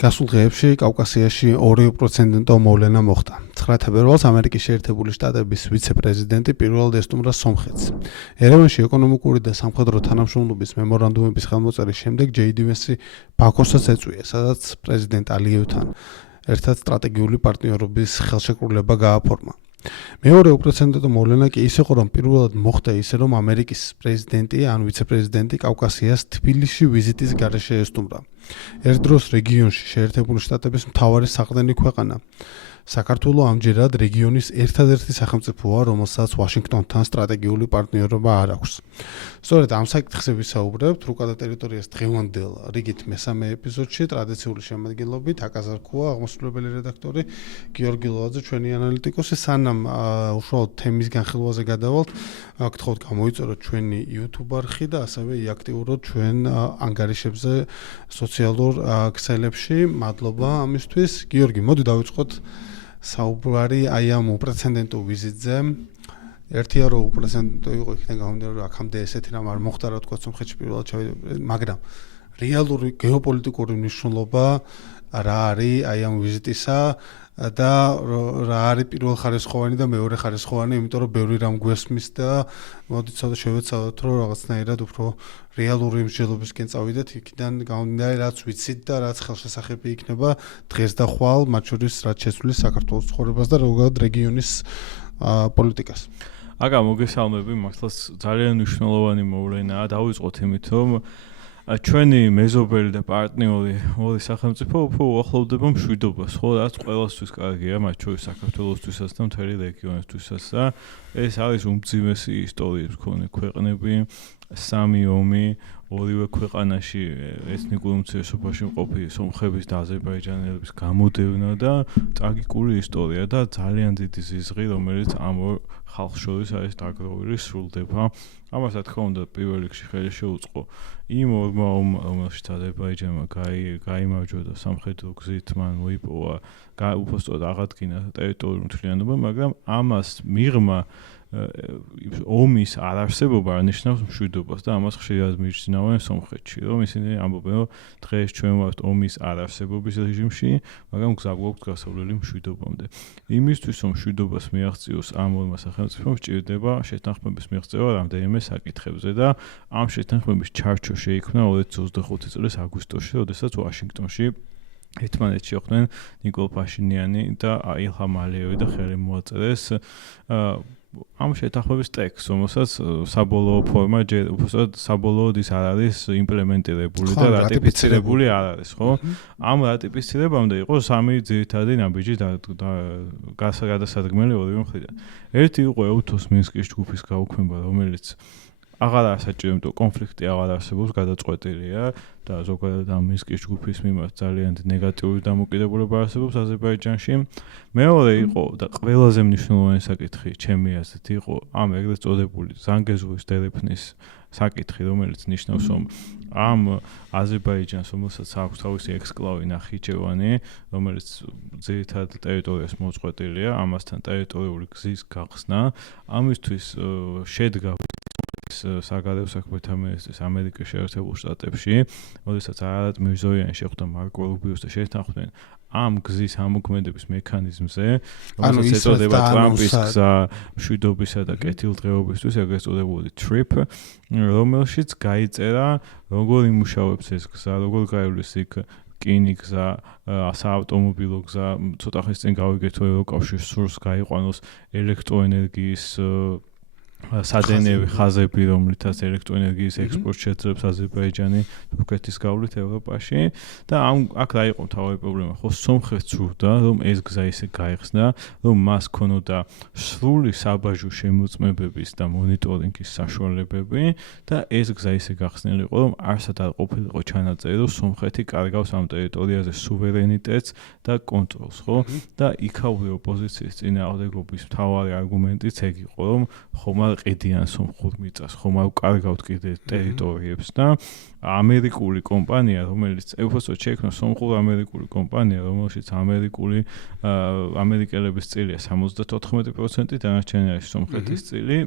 გასულ დღეებში კავკასიაში 2% მოვლენა მოხდა. 9 თებერვალს ამერიკის შეერთებული შტატების ვიცე-პრეზიდენტი პირველად ესტუმრა სომხეთს. ერევანში ეკონომიკური და სამხედრო თანამშრომლობის მემორანდუმების ხელმოწერის შემდეგ ჯეიდი ვენსი ბაქოსაც ეწვია, სადაც პრეზიდენტ ალიევთან ერთად სტრატეგიული პარტნიორობის ხელშეკრულება გააფორმა. მეორე უპრეცედენტო მოვლენა კი ის იყო, რომ პირველად მოხდა ისე, რომ ამერიკის პრეზიდენტი ან ვიცე-პრეზიდენტი კავკასიას თბილისში ვიზიტის გარეშე ესტუმრა. ერთ დროს რეგიონში შეერთებული შტატების მთავარი საყრდენი ქვეყანა. საქართველო ამჯერად რეგიონის ერთადერთი სახელმწიფოა, რომელსაც ვაშინგტონთან სტრატეგიული პარტნიორობა არ აქვს. სწორედ ამ საკითხზე ვისაუბრებთ რუკადა ტერიტორიას დღევანდელ რიგით მესამე ეპიზოდში ტრადიციული შემადგენლობით აკაზარქოა აღმასრულებელი რედაქტორი გიორგი ლოაძე, ჩვენი ანალიტიკოსი. სანამ უშუალოდ თემის განხილვაზე გადავალთ, გთხოვთ გამოიწეროთ ჩვენი YouTube არხი და ასევე იაქტიუროთ ჩვენ ანგარიშებზე სოციალურ ქსელებში. მადლობა ამისთვის. გიორგი, მოდი დავიწყოთ საუბარი აი ამ უპრეცედენტო ვიზიტზე. ერთია რომ უპრეცედენტო იყო, იქიდან გამომდინარე რომ აქამდე ესეთი რამ არ მოხდა, რა თქვა სომხეთში პირველად ჩავიდა, მაგრამ რეალური გეოპოლიტიკური მნიშვნელობა რა არის აი ამ ვიზიტისა და რა არის პირველხარისხოვანი და მეორეხარისხოვანი, იმიტომ რომ ბევრი რამ გვესმის და მოდით ცოტა შევეცადოთ რომ რაღაცნაირად უფრო რეალური მსჯელობისკენ წავიდეთ, იქიდან გამომდინარე რაც ვიცით და რაც ხელშესახები იქნება დღეს და ხვალ, მათ შორის რაც შეცვლის საქართველოს ცხოვრებას და როგორად რეგიონის პოლიტიკას. აგა მოგესალმები, მართლაც ძალიან მნიშვნელოვანი მოვლენაა. დავიწყოთ იმით, რომ ჩვენი მეზობელი და პარტნიორი ორი სახელმწიფო უფრო უახლოვდება მშვიდობას, ხო, რაც ყველასთვის კარგია, მათ შორის საქართველოსთვისაც და მთელი რეგიონისთვისაც და ეს არის უმძიმესი ისტორიის მქონე ქვეყნები, სამი ომი, ორივე ქვეყანაში ეთნიკურ უმცირესობაში მყოფი სომხების და აზერბაიჯანელების გამოდევნა და ტრაგიკული ისტორია და ძალიან დიდი ზიზღი, რომელიც ამ ორ ხალხს შორის არის დაგროვილი, სრულდება. ამას რა თქმა უნდა პირველ რიგში ხელი შეუწყო იმ ორმა ომმა, რომელშიც აზერბაიჯანმა გაიმარჯვა და სამხედრო გზით მან მოიპოვა უბრალოდ აღადგინა ტერიტორიული მთლიანობა, მაგრამ ამას მიღმა ომის არარსებობა არნიშნავს მშვიდობას და ამას ხშირად მიიჩნევენ სომხეთში, რომ ისინი ამბობენ, რომ დღეს ჩვენ ვართ ომის არარსებობის რეჟიმში, მაგრამ გზა გვაქვს გასავლელი მშვიდობამდე. იმისთვის, რომ მშვიდობას მიაღწიოს ამ ორმა სახელმწიფომ, სჭირდება შეთანხმების მიღწევა რამდენიმე საკითხებზე და ამ შეთანხმების ჩარჩო შეიქმნა 2025 წლის აგვისტოში, როდესაც ვაშინგტონში ერთმანეთს შეხვდნენ ნიკოლ ფაშინიანი და ილჰამ ალიევი და ხელი მოაწერეს ამ შეთანხმების ტექსტს, რომელსაც საბოლოო ფორმა უბრალოდ საბოლოოდ ის არ არის იმპლემენტირებული და რატიფიცირებული არ არის, ხო? ამ რატიფიცირებამდე იყო სამი ძირითადი ნაბიჯი გადასადგმელი ორივე მხრიდან. ერთი იყო ეუთოს მინსკის ჯგუფის გაუქმება, რომელიც აღარ საჭირო, იმიტომ კონფლიქტი აღარ არსებობს, გადაწყვეტილია და ზოგადად ამ მინსკის ჯგუფის მიმართ ძალიან ნეგატიური დამოკიდებულება არსებობს აზერბაიჯანში. მეორე იყო და ყველაზე მნიშვნელოვანი საკითხი ჩემი აზრით იყო ამ ეგრეთ წოდებული ზანგეზურის დერეფნის საკითხი, რომელიც ნიშნავს, რომ ამ აზერბაიჯანს, რომელსაც აქვს თავისი ექსკლავი ნახიჩევანი, რომელიც ძირითადად ტერიტორიას მოწყვეტილია, ამასთან ტერიტორიული გზის გახსნა, ამისთვის შედგა საგარეო საქმეთა მინისტრის ამერიკის შეერთებულ შტატებში, როდესაც არად მირზოიანი შეხვდა მარკო რუბიოს და შეთანხმდნენ ამ გზის ამოქმედების მექანიზმზე, რომელსაც ეწოდება ტრამპის გზა მშვიდობისა და კეთილდღეობისთვის, ეგრეთ წოდებული TRIP, რომელშიც გაიწერა როგორ იმუშავებს ეს გზა, როგორ გაივლის იქ რკინიგზა, საავტომობილო გზა, ცოტა ხნის წინ გავიგეთ, რომ ევროკავშირს სურს გაიყვანოს ელექტროენერგიის სადენევი ხაზები, რომლითაც ელექტროენერგიის ექსპორტს შეძლებს აზერბაიჯანი თურქეთის გავლით ევროპაში და აქ რა იყო მთავარი პრობლემა, ხო, სომხეთს სურდა, რომ ეს გზა ისე გაიხსნა, რომ მას ქონოდა სრული საბაჟო შემოწმებების და მონიტორინგის საშუალებები და ეს გზა ისე გახსნილიყო, რომ არსად არ ყოფილიყო ჩანაწერი, რომ სომხეთი კარგავს ამ ტერიტორიაზე სუვერენიტეტს და კონტროლს, ხო? და იქაური ოპოზიციის წინააღმდეგობის მთავარი არგუმენტიც ეგ იყო, რომ ხომ ყიდიან სომხურ მიწას, ხომ არ კარგავთ კიდე ტერიტორიებს და ამერიკული კომპანია, რომელიც უბრალოდ შეიქმნა სომხურ-ამერიკული კომპანია, რომელშიც ამერიკელების წილია 74%, დანარჩენი არის სომხეთის წილი.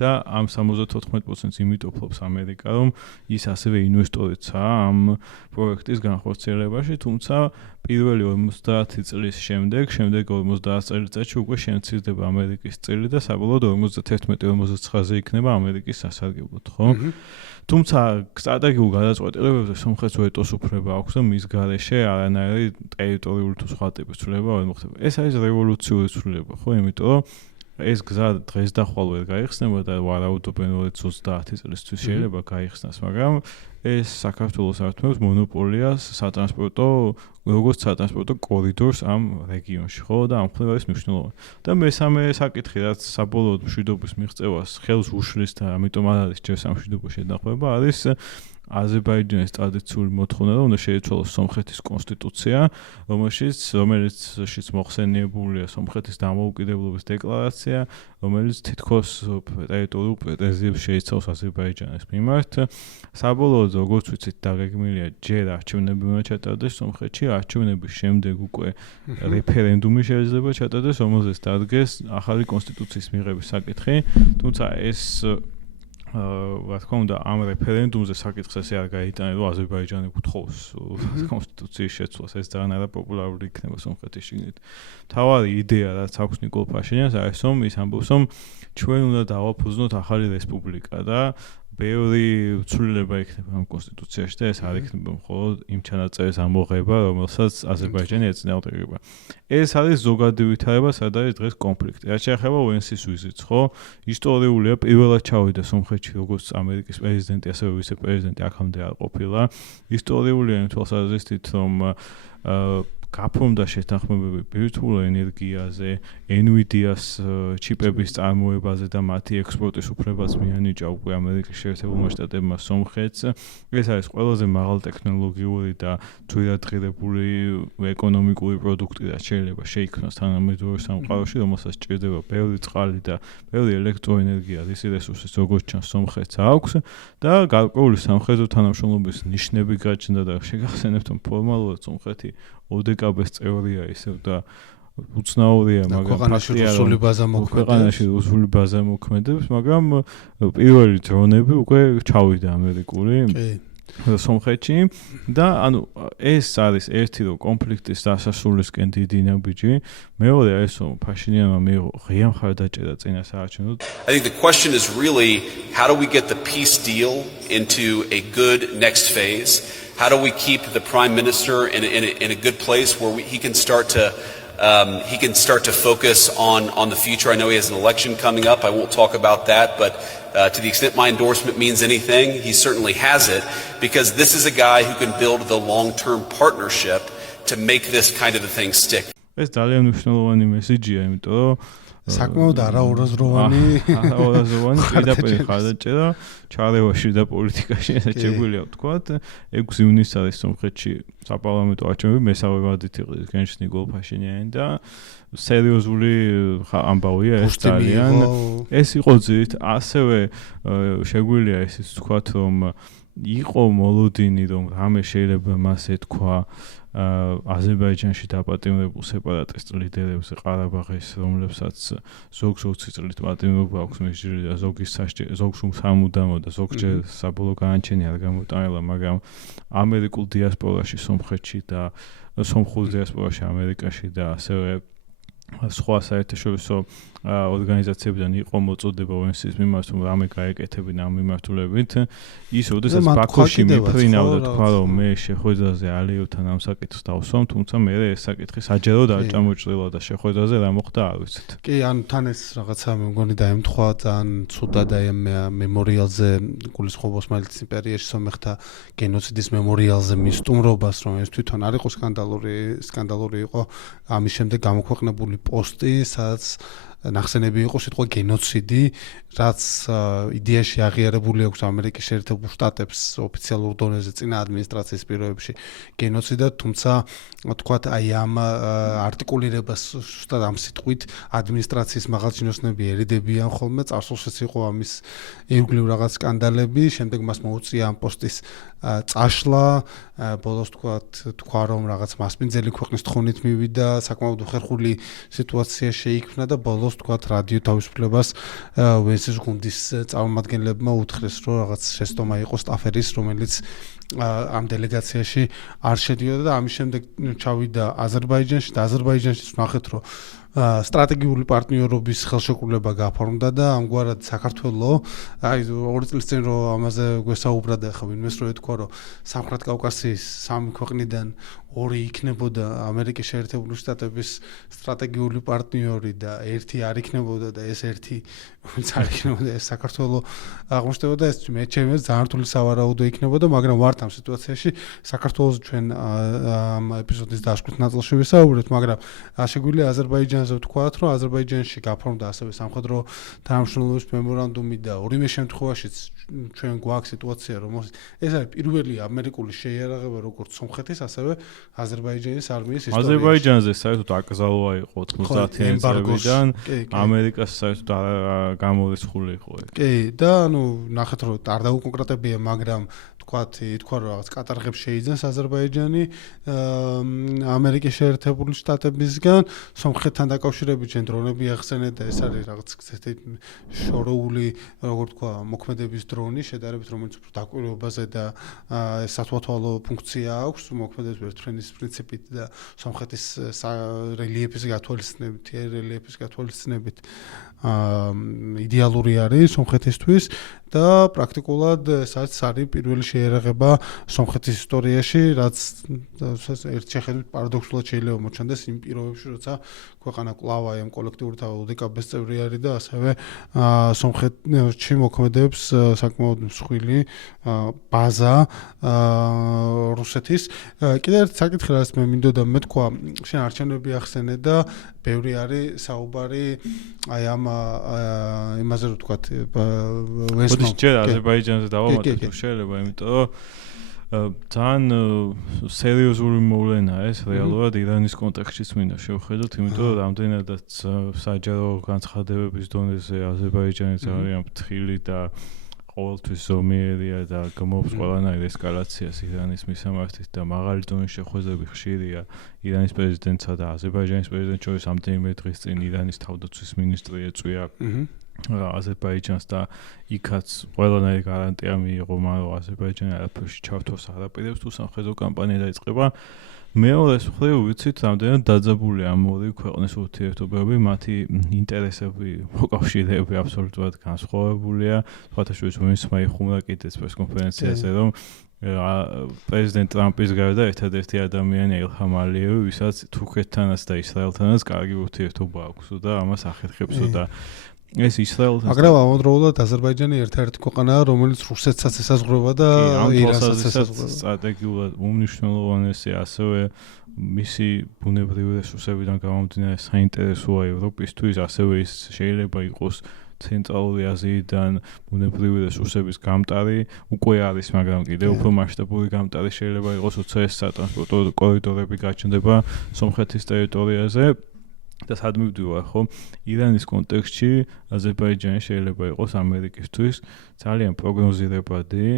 და ამ 74%-ს იმიტომ ფლობს ამერიკა, რომ ის ასევე ინვესტორებია ამ პროექტის განხორციელებაში, თუმცა პირველი 50 წლის შემდეგ 50 წელიწადში უკვე შემცირდება ამერიკის წილი და საბოლოოდ 51-59-ზე იქნება ამერიკის სასარგებლოდ, ხო? თუმცა სტრატეგიულ გადაწყვეტილებებზე სომხეთს ვეტოს უფლება აქვს და მის გარეშე არანაირი ტერიტორიული თუ სხვა ტიპის ცვლილება ვერ მოხდება. ეს არის რევოლუციური ცვლილება, ხო? იმიტომ რომ ეს გზა დღეს და ხვალ ვერ გაიხსნება და ვარაუდობენ, რომ 30 წლისთვის შეიძლება გაიხსნას, მაგრამ ეს საქართველოს ართმევს მონოპოლიას როგორც სატრანსპორტო კორიდორს ამ რეგიონში, ხო? და ამ მხრივ არის მნიშვნელოვანი. და მესამე საკითხი, რაც საბოლოოდ მშვიდობის მიღწევას ხელს უშლის და ამიტომ არ არის ჯერ სამშვიდობო შეთანხმება, არის აზერბაიჯანის ტრადიციული მოთხოვნა, რომ უნდა შეიცვალოს სომხეთის კონსტიტუცია, რომელშიც მოხსენიებულია სომხეთის დამოუკიდებლობის დეკლარაცია, რომელიც თითქოს ტერიტორიულ პრეტენზიებს შეიცავს აზერბაიჯანის მიმართ. საბოლოოდ, როგორც ვიცით, დაგეგმილია ჯერ არჩევნები უნდა ჩატარდეს სომხეთში, არჩევნების შემდეგ უკვე რეფერენდუმი შეიძლება ჩატარდეს, რომელზეც დადგეს ახალი კონსტიტუციის მიღების საკითხი, თუმცა ეს რა თქმა უნდა ამ რეფერენდუმზე საკითხს ესე არ გაიტანა, რომ აზერბაიჯანი გთხოვს კონსტიტუციის შეცვლას, ეს ძალიან არაპოპულარული იქნება სომხეთის შიგნით. მთავარი იდეა, რაც აქვს ნიკოლ ფაშინიანს, არის რომ ის ამბობს, რომ ჩვენ უნდა დავაფუძნოთ ახალი რესპუბლიკა და ბევრი ცვლილება იქნება ამ კონსტიტუციაში და ეს არ იქნება მხოლოდ იმ ჩანაწერის ამოღება, რომელსაც აზერბაიჯანი ეწინააღმდეგება. ეს არის ზოგადი ვითარება, სად არის დღეს კონფლიქტი. რაც შეეხება ONC-ს ვიზიტს, ხო? ისტორიულია, პირველად ჩავიდა სომხეთში როგორც ამერიკის პრეზიდენტი, ასევე ვიცე-პრეზიდენტი აქამდე არ ყოფილა. ისტორიულია იმ თვალსაზრისით, რომ გაფორმდა შეთანხმებები ბირთვულ ენერგიაზე, NVIDIA-ს ჩიპების წარმოებაზე და მათი ექსპორტის უფლებაც მიანიჭა უკვე ამერიკის შეერთებულმა შტატებმა სომხეთს. ეს არის ყველაზე მაღალტექნოლოგიური და ძვირადღირებული ეკონომიკური პროდუქტი, რაც შეიძლება შეიქმნას თანამედროვე სამყაროში, რომელსაც სჭირდება ბევრი წყალი და ბევრი ელექტროენერგია, რის რესურსის როგორც ჩანს სომხეთს აქვს და გარკვეული სამხედრო თანამშრომლობის ნიშნები გაჩნდა და შეგახსენებთ, რომ ფორმალურად სომხეთი ODKB-ს წევრია ისევ და უცნაურია, მაგრამ ქვეყანაში რუსული ბაზა მოქმედებს, მაგრამ პირველი დრონები უკვე ჩავიდა ამერიკული სომხეთში და ანუ ეს არის ერთი რომ კონფლიქტის დასასრულისკენ დიდი ნაბიჯი, მეორე არის რომ ფაშინიანმა მიიღო ღია მხარდაჭერა წინა საარჩევნო. I think the question is really how do we get the peace deal into a good next phase? How do we keep the prime minister in a good place where he can start to focus on the future? I know he has an election coming up. I won't talk about that, but to the extent my endorsement means anything, he certainly has it, because this is a guy who can build the long-term partnership to make this kind of a thing stick. ეს ძალიან მნიშვნელოვანი მესიჯია, იმიტომ რომ საკმაოდ არაურაზროვანი პირდაპირ ხარდაჭერა ჩარევაში და პოლიტიკაში ესეც შეგვიძლია ვთქვათ. 6 ივნისს არის სომხეთში საპარლამენტო არჩევნები, მესამე ვადით იყრის გენშ ნიკოლ ფაშინიანი და სერიოზული ამბავია ეს ძალიან. ეს იყო ძირით, ასევე შეგვიძლია ისიც ვთქვათ, რომ იყო მოლოდინი, რომ რამე შეიძლება მას ეთქვა აზერბაიჯანში დაპატიმრებულ სეპარატისტ ლიდერებს ყარაბაღის, რომლებსაც ზოგს 20 წლით პატიმრობა აქვს მისჯილი და ზოგს სამუდამო და ზოგჯერ საბოლოო განაჩენი არ გამოტანილა, მაგრამ ამერიკულ დიასპორაში სომხეთში და სომხურ დიასპორაში ამერიკაში და ასევე სხვა საერთაშორისო ორგანიზაციებიდან იყო მოწოდება ONC-ის მიმართ, რომ რამე გაეკეთებინა ამ მიმართულებით. ის როდესაც ბაქოში მიფრინავდა, თქვა, რომ მე შეხვედრაზე ალიევთან ამ საკითხს დავსვამ, თუმცა მე ეს საკითხი საჯაროდ არ წამოჭრილა და შეხვედრაზე რა მოხდა არ ვიცით. კი, ანუ თან ეს რაღაცა მე მგონი დაემთხვა ძალიან ცუდად აი მემორიალზე გულისხმობს მალეთის იმპერიაში სომეხთა გენოციდის მემორიალზე მისტუმრობას, რომ ეს თვითონ არ იყო სკანდალური იყო ამის შემდეგ გამოქვეყნებული პოსტი, სადაც ნახსენები იყო სიტყვა გენოციდი, რაც იდეაში აღიარებული აქვს ამერიკის შეერთებულ შტატებს ოფიციალურ დონეზე წინა ადმინისტრაციის პირობებში გენოციდად, თუმცა თქვათ აი ამ არტიკულირებას ზუსტად ამ სიტყვით ადმინისტრაციის მაღალჩინოსნები ერიდებიან ხოლმე, წარსულშიც იყო ამის ირგვლივ რაღაც სკანდალები, შემდეგ მას მოუწია ამ პოსტის წაშლა, ბოლოს თქვა რომ რაღაც მასპინძელი ქვეყნის თხოვნით მივიდა, საკმაოდ უხერხული სიტუაცია შეიქმნა და ბოლოს საქართველოს თქვათ რადიო თავისუფლებას ვენსის გუნდის წარმომადგენლებმა უთხრეს, რომ რაღაც შეცდომა იყო სტაფერის, რომელიც ამ დელეგაციაში არ შედიოდა და ამის შემდეგ ჩავიდა აზერბაიჯანში და აზერბაიჯანში ვნახეთ, რომ სტრატეგიული პარტნიორობის ხელშეკრულება გაფორმდა და ამგვარად საქართველოს აი 2 წლის წინ რომ ამაზე გვესაუბრა და ახლა ვინმეს რო ეთქვა რომ სამხრეთ კავკასიის 3 ქვეყნიდან 2 იქნებოდა ამერიკის შეერთებული შტატების სტრატეგიული პარტნიორი და 1 არ იქნებოდა და ეს 1 ვინც არ იქნებოდა ეს საქართველოს აღმოჩნდებოდა ეს მე ჩემს ძალიან რთული სავარაუდო იქნებოდა მაგრამ ვართ ამ სიტუაციაში საქართველოს ჩვენ ამ ეპიზოდის დასკვნით ნაწილში ვისაუბრეთ მაგრამ შეგვიძლია აზერბაიჯანზე ვთქვათ რომ აზერბაიჯანში გაფორმდა ასევე სამხედრო თანამშრომლობის მემორანდუმი და ორივე შემთხვევაშიც ჩვენ გვაქვს სიტუაცია რომ ეს არის პირველი ამერიკული შეიარაღება როგორც სომხეთის ასევე აზერბაიჯანის არმიის ისტორიაში. აზერბაიჯანზე საერთოდ აკრძალვა იყო 90-იანი წლებიდან, ამერიკას საერთოდ გამორიცხული იყო. კი, და ანუ ნახეთ რომ არ დაუკონკრეტებია, მაგრამ თქვა რომ რაღაც კატარღებს შეიძენს აზერბაიჯანი ამერიკის შეერთებული შტატებისგან სომხეთთან დაკავშირებით ჩვენ დრონები ახსენეთ და ეს არის რაღაც ესეთი შორეული როგორ თქვა მოქმედების დრონი შედარებით რომელიც უფრო დაკვირვებაზე და სათვალთვალო ფუნქცია აქვს მოქმედებს ვერტფრენის პრინციპით და სომხეთის რელიეფის გათვალისწინებით იდეალური არის სომხეთისთვის და პრაქტიკულად ეს არის პირველი შეიარაღება სომხეთის ისტორიაში, რაც ერთ შეხედვით პარადოქსულად შეიძლება მოჩნდეს იმ პირობებში, როცა ქვეყანა კვლავ აი ამ კოლექტიური უდკაბ-ს წევრი არის და ასევე სომხეთში მოქმედებს საკმაოდ მსხვილი ბაზა რუსეთის. კიდევ ერთ საკითხი რაც მე მინდოდა მეთქვა, შენ არჩევნები ახსენე და ბევრი არის საუბარი აი ამ იმაზე რომ ვთქვათ ჯერ აზერბაიჯანზე დავამატებ თუ შეიძლება, იმიტომ რომ ძალიან სერიოზული მოვლენაა ეს რეალურად ირანის კონტექსტშიც მინდა შევხედოთ, იმიტომ რომ რამდენადაც საჯარო განცხადებების დონეზე აზერბაიჯანი ძალიან ფრთხილი და ყოველთვის ზომიერია და გმობს ყველანაირ ესკალაციას ირანის მისამართით და მაღალი დონის შეხვედრები ხშირია ირანის პრეზიდენტსა და აზერბაიჯანის პრეზიდენტს შორის. ამდენიმე დღის წინ ირანის თავდაცვის მინისტრი ეწვია აზერბაიჯანს და იქაც ყველანაირი გარანტია მიიღო მან რომ აზერბაიჯანი არაფერში ჩართვას არ აპირებს თუ სამხედრო კამპანია დაიწყება. მეორეს მხრივ ვიცით რამდენად დაძაბული ამ ორი ქვეყნის ურთიერთობები, მათი ინტერესები, მოკავშირეები აბსოლუტურად განსხვავებულია. სხვათა შორის ვინსმა იხუმრა კიდეც პრესკონფერენციაზე რომ პრეზიდენტ ტრამპის გარდა ერთადერთი ადამიანი ილჰამ ალიევი, ვისაც თურქეთთანაც და ისრაელთანაც კარგი ურთიერთობა აქვს და ამას ახერხებსო და ეს ისრაელთან მაგრამ ამავდროულად აზერბაიჯანი ერთ-ერთი ქვეყანაა რომელიც რუსეთსაც ესაზღვრება და ირანსაც ესაზღვრება. სტრატეგიულად უმნიშვნელოვანესი ასევე მისი ბუნებრივი რესურსებიდან გამომდინარე საინტერესოა ევროპისთვის, ასევე ის შეიძლება იყოს ცენტრალური აზიიდან ბუნებრივი რესურსების გამტარი უკვე არის, მაგრამ კიდევ უფრო მასშტაბური გამტარი შეიძლება იყოს, როცა ეს სატრანსპორტო კორიდორები გაჩნდება სომხეთის ტერიტორიაზე. და სად მივდივარ ხო? ირანის კონტექსტში აზერბაიჯანი შეიძლება იყოს ამერიკისთვის ძალიან პროგნოზირებადი,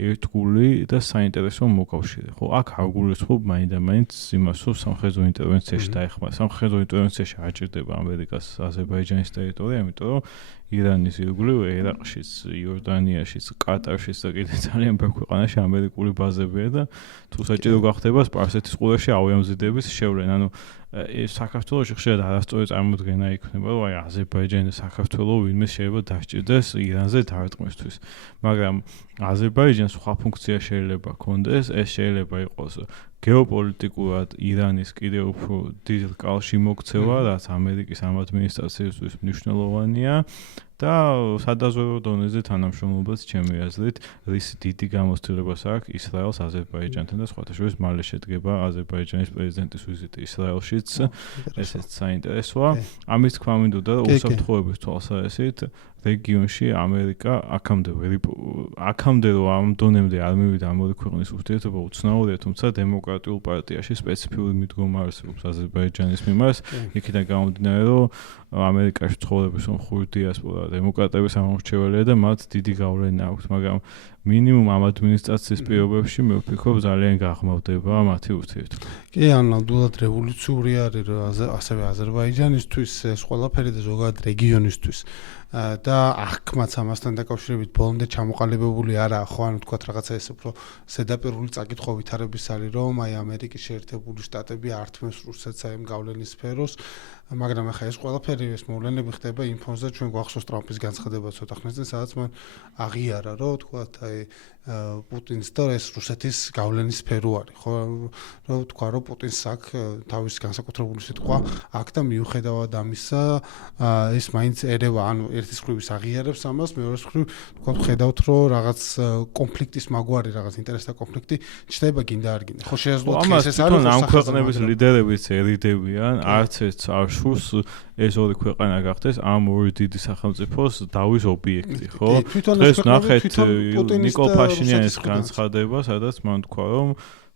ერთგული და საინტერესო მოკავშირე. ხო, აქ არ გულისხმობ მაინდა-მაინც იმას, რომ სამხედრო ინტერვენციაში დაეხმარა. სამხედრო ინტერვენციაში აჭირდება ამერიკას აზერბაიჯანის ტერიტორია, იმიტომ რომ ირანის ირგვლივ ერაყშიც, იორდანიაშიც, კატარშიც და კიდე ძალიან ბევრ ქვეყანაში ამერიკული ბაზებია და თუ საჭირო გახდება სპარსეთის ყურეში ავიამზიდების შევლენა. ანუ საქართველოში ხშირად არასწორი წარმოდგენა იქნება, რომ აი აზერბაიჯანი და საქართველო ვინმე შეიძლება დასჭირდეს ირანზე დარტყმისთვის. მაგრამ აზერბაიჯანს სხვა ფუნქცია შეიძლება ჰქონდეს, ეს შეიძლება იყოს გეოპოლიტიკურად ირანის კიდევ უფრო დიდ რკალში მოქცევა, რაც ამერიკის ამ ადმინისტრაციისთვის მნიშვნელოვანია და სადაზვერვო დონეზე თანამშრომლობაც ჩემი აზრით რის დიდი გამოცდილებას აქვს ისრაელს აზერბაიჯანთან და სხვათა შორის მალე შედგება აზერბაიჯანის პრეზიდენტის ვიზიტი ისრაელშიც. ესეც საინტერესოა. ამის თქმა მინდოდა რომ უსაფრთხოების თვალსაზრისით რეგიონში ამერიკა აქამდე რომ ამ დონემდე არ მივიდა ამ ორი ქვეყნის ურთიერთობა უცნაურია, თუმცა დემოკრატიულ პარტიაში სპეციფიური მიდგომა არსებობს აზერბაიჯანის მიმართ. იქიდან გამომდინარე რომ ამერიკაში ცხოვრების მხოლოდ დიასპორა დემოკრატების ამორჩეველია და მათ დიდი გავლენა აქვს, მაგრამ მინიმუმ ამ ადმინისტრაციის პირობებში მე ვფიქრობ ძალიან გაღმავდება მათი ურთიერთობა. კი, ნამდვილად რევოლუციური არის ასევე აზერბაიჯანისთვის ეს ყველაფერი და ზოგადად რეგიონისთვის. და აქმაც ამასთან დაკავშირებით ბოლომდე ჩამოყალიბებული არაა, ხო, ანუ თქვათ რაღაცა ეს უფრო ზედაპირული წაკითხვა ვითარების არის, რომ აი ამერიკის შეერთებული შტატები ართმევს რუსეთს აი ამ გავლენის სფეროს, მაგრამ ახლა ეს ყველაფერი ეს მოვლენები ხდება იმ ფონზე, ჩვენ გვახსოვს ტრამპის განცხადება ცოტა ხნის წინ, სადაც მან აღიარა, რომ თქვათ აი პუტინს და ეს რუსეთის გავლენის სფერო არის, ხო, რომ თქვა რომ პუტინს აქვს თავის განსაკუთრებული სიტყვა აქ და მიუხედავად ამისა ეს მაინც ერევა, ანუ ერთის მხრივ აღიარებს ამას, მეორეს მხრივ თქვა ხედავთ რომ რაღაც კონფლიქტის მაგვარი რაღაც ინტერესთა კონფლიქტი ჩნდება გინდა არ გინდა. ხო შეეძლოთ ეს არის ამ ქვეყნების ლიდერებიც ერიდებიან, არც ერთს არ შურს ეს ორი ქვეყანა გახდეს ამ ორი დიდი სახელმწიფოს დავის ობიექტი, ხო? დღეს ნახეთ ნიკოლ ფაშინიანის განცხადება, სადაც მან თქვა, რომ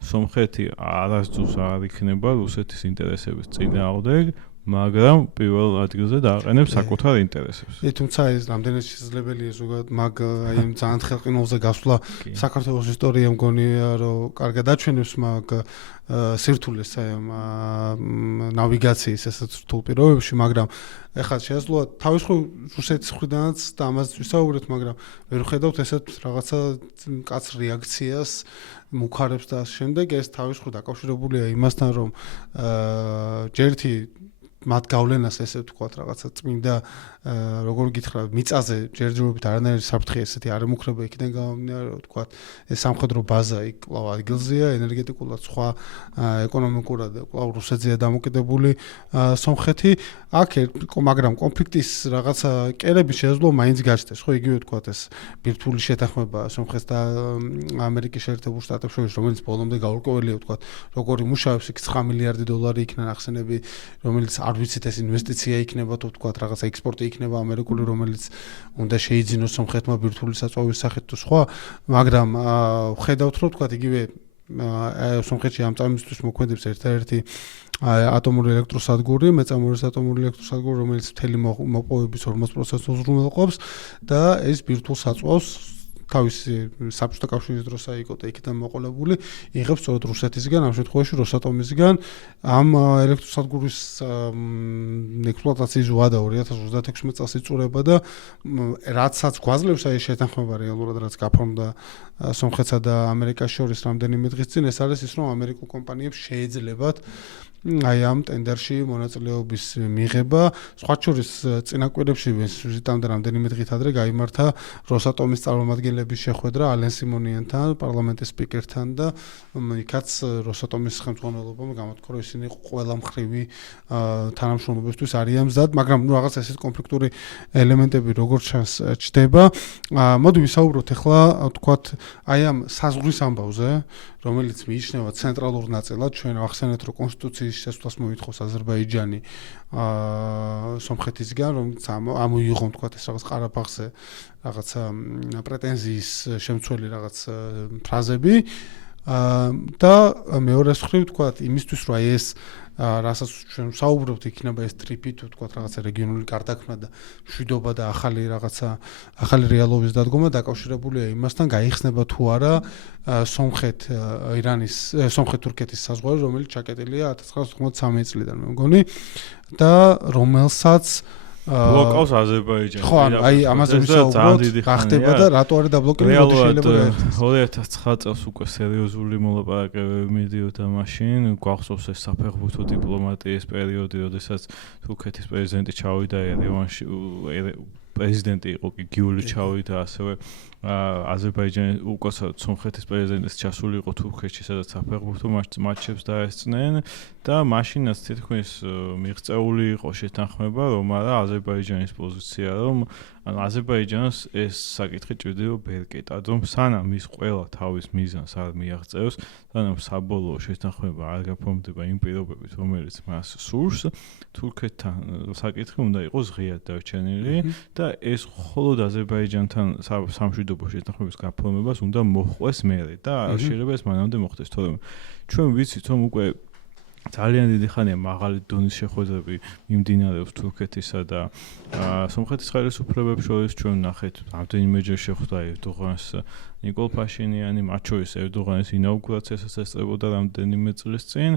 სომხეთი არასდროს არ იქნება რუსეთის ინტერესების წინააღმდეგ, მაგრამ პირველ ადგილზე დააყენებს საკუთარ ინტერესებს. თუმცა ეს რამდენად შესაძლებელია ზოგადად მაგ აი ამ ძალიან ხელყინულზე გასვლა საქართველოს ისტორია მგონია რომ კარგად აჩვენებს მაგ სირთულეს აი ამ ნავიგაციის ესეც რთულ პირობებში, მაგრამ ეხლა შეეძლოა თავის რუსეთის მხრიდანაც და ამას ვისაუბრეთ, მაგრამ ვერ ვხედავთ ესეთ რაღაცა კაც რეაქციას მუხარებს და შემდეგ ეს თავის დაკავშირებულია იმასთან, რომ ჯერთი მათ გავლენას ესე ვთქვათ რაღაცა წმინდა როგორ გითხრა მიწაზე ჯერჯერობით არანაირი საფრთხე ესეთი არ ემუქრება იქიდან გამომდინარე რომ ვთქვათ ეს სამხედრო ბაზა იქ კვლავ ადგილზეა ენერგეტიკულად სხვა ეკონომიკურად კვლავ რუსეთზეა დამოკიდებული სომხეთი აქ მაგრამ კონფლიქტის რაღაცა კერები შეეძლო მაინც გაჩნდეს ხო იგივე ვთქვათ ეს ბირთვული შეთანხმება სომხეთს და ამერიკის შეერთებულ შტატებს შორის რომელიც ბოლომდე გაურკვეველია ვთქვათ როგორი მუშაობს იქ 9 მილიარდი დოლარი იქნა ახსენები რომელიც არ ვიცით ეს ინვესტიცია იქნება თუ ვთქვათ რაღაცა ექსპორტი იქნება ამერიკული რომელიც უნდა შეიძინოს სომხეთმა ბირთვული საწვავის სახით თუ სხვა მაგრამ ხედავთ რომ ვთქვათ იგივე სომხეთში ამ წამისთვის მოქმედებს ერთ-ერთი ატომური ელექტროსადგური, მეწამურის ატომური ელექტროსადგური, რომელიც მთელი მოპოვების 40%-ს უზრუნველყოფს და ეს ბირთვულ საწვავს თავისი საბჭოთა კავშირის დროს აიგო და იქიდან მოყოლებული იღებს სწორედ რუსეთისგან, ამ შემთხვევაში როსატომისგან ამ ელექტროსადგურის ექსპლუატაციის ვადა 2036 წელს იწურება და რაცაც გვაძლევს აი შეთანხმება რეალურად რაც გაფორმდა სომხეთსა და ამერიკას შორის რამდენიმე დღის წინ ეს არის ის რომ ამერიკულ კომპანიებს შეეძლებათ აი ამ ტენდერში მონაწილეობის მიღება სხვა შორის წინა კვირებში ვიზიტამდე რამდენიმე დღით ადრე გაიმართა როსატომის წარმომადგენლების შეხვედრა ალენ სიმონიანთან, პარლამენტის სპიკერთან და იქაც როსატომის ხელმძღვანელობამ გამოთქვა რომ ისინი ყველა მხრივი თანამშრომლობისთვის არიან მზად, მაგრამ რაღაც ესეთ კონფლიქტური ელემენტები როგორ ჩანს ჩდება. მოდი ვისაუბროთ ახლა თქვათ აი ამ საზღვრის ამბავზე რომელიც მიიჩნევა ცენტრალურ ნაწილად ჩვენ ახსენეთ რომ კონსტიტუციის შესვლას მოითხოვს აზერბაიჯანი სომხეთისგან რომელიც ამოიღო თქვათ ეს რაღაც ყარაბაღზე რაღაცა პრეტენზიის შემცველი რაღაც ფრაზები და მეორეს მხრივ თქვათ იმისთვის რომ აი ეს რასაც ჩვენ საუბრობთ იქნება ეს ტრიპი თუ თქვათ რაღაცა რეგიონული გარდაქმნა და მშვიდობა და ახალი რაღაცა ახალი რეალობის დადგომა დაკავშირებულია იმასთან გაიხსნება თუ არა სომხეთ-თურქეთის საზღვარი რომელიც ჩაკეტილია 1993 წლიდან მე მგონი და რომელსაც ბლოკავს აზერბაიჯანი. ხო, აი ამაზე ვისაუბროთ, რა ხდება და რატო არის დაბლოკებული როდი შეიძლება 2009 წელს უკვე სერიოზული მოლაპარაკებები მიდიოდა მაშინ, გვახსოვს ეს საფეხბურთო დიპლომატიის პერიოდი, როდესაც თურქეთის პრეზიდენტი ჩავიდა ერევანში, პრეზიდენტი იყო კი გიული ჩავიდა ასევე აზერბაიჯანის უკაცრავად სომხეთის პრეზიდენტის ჩასული იყო თურქეთში, სადაც საფეხბურთო მატჩებს დაესწნენ და მაშინაც თითქმის მიღწეული იყო შეთანხმება, რომ არა აზერბაიჯანის პოზიცია, რომ ანუ აზერბაიჯანს ეს საკითხი ჭირდება ბერკეტად, რომ სანამ ის ყველა თავის მიზანს არ მიაღწევს, სანამ საბოლოო შეთანხმება არ გაფორმდება იმ პირობებით, რომელიც მას სურს, თურქეთთან საკითხი უნდა იყოს ღიად დარჩენილი და ეს მხოლოდ აზერბაიჯანთან სამშვიდობო შეთანხმების გაფორმებას უნდა მოჰყვეს მერე და შეიძლება ეს მანამდე მოხდეს, თორემ ჩვენ ვიცით რომ უკვე ძალიან დიდი ხანია მაღალი დონის შეხვედრები მიმდინარეობს თურქეთისა და სომხეთის ხელისუფლებებს შორის ჩვენ ნახეთ რამდენიმეჯერ შეხვდა ერდოღანს ნიკოლ ფაშინიანი, მათ შორის ერდოღანის ინაუგურაციასაც ესწრებოდა რამდენიმე წლის წინ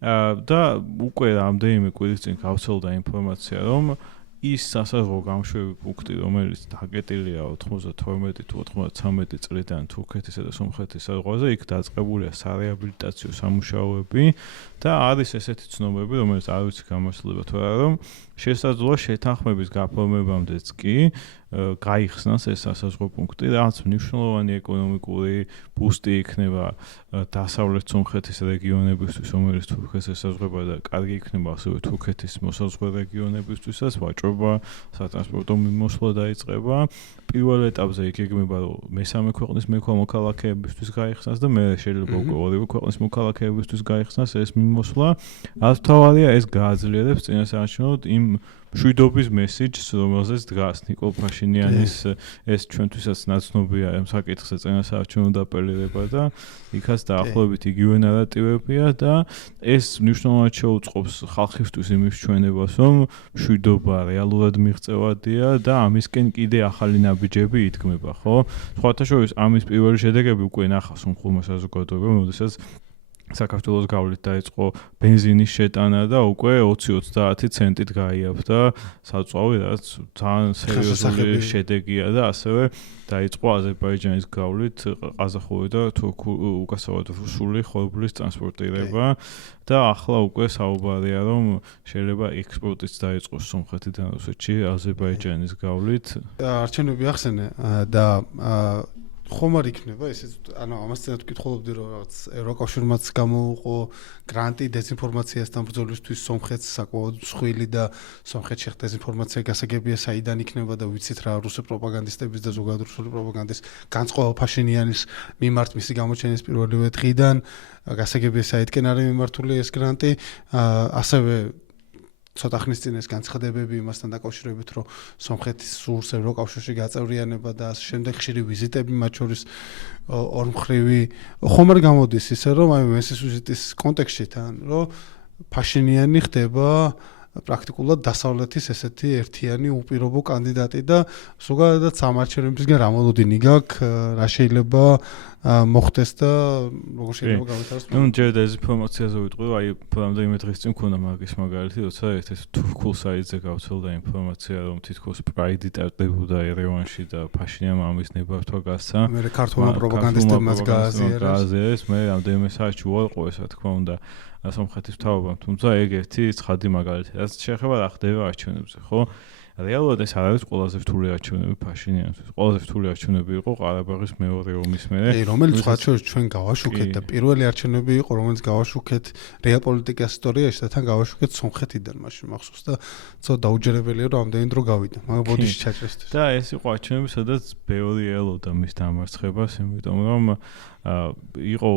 და უკვე რამდენიმე კვირის წინ გავრცელდა ინფორმაცია, რომ ის სასაზღვრო გამშვები პუნქტი, რომელიც დაკეტილია 92 თუ 93 წლიდან თურქეთისა და სომხეთის საზღვარზე, იქ დაწყებულია სარეაბილიტაციო სამუშაოები და არის ესეთი ცნობები, რომელიც არ ვიცი გამოსულა თუ არა, რომ შესაძლოა შეთანხმების გაფორმებამდეც კი გაიხსნას ეს სასაზღვრო პუნქტი, რაც მნიშვნელოვანი ეკონომიკური ბუსტი იქნება დასავლეთ სომხეთის რეგიონებისთვის, რომელიც თურქეთს ესაზღვრება და კარგი იქნება ასევე თურქეთის მოსაზღვრე რეგიონებისთვისაც, ვაჭრობა, სატრანსპორტო მიმოსვლა დაიწყება. პირველ ეტაპზე იქ იგმება, რომ მესამე ქვეყნის მოქალაქეებისთვის გაიხსნას და მე შეიძლება უკვე ორივე ქვეყნის მოქალაქეებისთვის გაიხსნას ეს მიმოსვლა. რაც თავარია, ეს გააძლიერებს წინასაარჩევნოდ იმ მშვიდობის მესიჯს, რომელზეც დგას ნიკოლ ფაშინიანის ეს ჩვენთვისაც ნაცნობია საკითხზე წინასაარჩევნო დაპელირება და იქაც დაახლოებით იგივე ნარატივებია და ეს მნიშვნელოვნად შეუწყობს ხალხისთვის იმის ჩვენებას, რომ მშვიდობა რეალურად მიღწევადია და ამისკენ კიდე ახალი ნაბიჯები იდგმება, ხო? სხვათა შორის ამის პირველი შედეგები უკვე ნახა სომხურმა საზოგადოებამ, როდესაც საქართველოს გავლით დაიწყო ბენზინის შეტანა და უკვე 20-30 ცენტით გაიაფთა საწვავი, რაც ძალიან სერიოზული შედეგია და ასევე დაიწყო აზერბაიჯანის გავლით ყაზახური და უკასავად რუსული ხორბლის ტრანსპორტირება და ახლა უკვე საუბარია, რომ შეიძლება ექსპორტიც დაიწყოს სომხეთიდან რუსეთში აზერბაიჯანის გავლით. არჩევნები ახსენე და ხომ არ იქნება ესეც, ანუ ამას წინათ ვკითხულობდი, რომ რაღაც ევროკავშირმაც გამოუყო გრანტი დეзинფორმაციასთან ბრძოლისთვის სომხეთს საკმაოდ მსხვილი და სომხეთში დეзинფორმაცია გასაგებია საიდან იქნება და ვიცით რა რუსი პროპაგანდისტების და ზოგადად რუსული პროპაგანდის განწყობა ფაშინიანის მიმართ მისი გამოჩენის პირველივე დღიდან გასაგებია საიდკენ არის მიმართული ეს გრანტი, ასევე ცოტა ხნის წინ ეს განცხადებები იმასთან დაკავშირებით, რომ სომხეთის სურს ევროკავშირში გაწევრიანება და ასე შემდეგ ხშირი ვიზიტები, მათ შორის ორმხრივი ხომ არ გამოდის ისე, რომ აი ეს ვიზიტის კონტექსტში თან, რომ ფაშინიანი ხდება პრაქტიკულად დასავლეთის ესეთი ერთიანი უპირობო კანდიდატი და ზოგადად სამარჩევნებისგან რა მოლოდინი გაქვს, რა შეიძლება მოხდეს და როგორ შეიძლება გავითაროს. ნუ ჯერ დეзинფორმაციაზე ვიტყვი, აი რამდენიმე დღის წინ მქონდა მაგის მაგალითი, როცა ერთ-ერთ თურქულ საიტზე გავრცელდა ინფორმაცია, რომ თითქოს პრაიდი ტარდებოდა ერევანში და ფაშინიანმა ამის ნებართვა გასცა. მე ქართულმა პროპაგანდისტებმაც გააზიარეს, მე რამდენიმე საათში უარყო ეს, რა თქმა უნდა, სომხეთის მთავრობამ, თუმცა ეგ ერთი ცხადი მაგალითია, რაც შეეხება რა ხდება არჩევნებზე, ხო? რეალურად ეს არ არის ყველაზე რთული არჩევნები ფაშინიანისთვის. ყველაზე რთული არჩევნები იყო ყარაბაღის მეორე ომის მერე. რომელიც სხვა შორის ჩვენ გავაშუქეთ და პირველი არჩევნები იყო, რომელიც გავაშუქეთ რეალპოლიტიკის ისტორიაში და თან გავაშუქეთ სომხეთიდან მაშინ მახსოვს და ცოტა დაუჯერებელია რომ ამდენი დრო გავიდა. მაგრამ ბოდიში ჩაჭრეს. და ეს იყო არჩევნები, სადაც ბევრი ელოდა მის დამარცხებას, იმიტომ რომ იყო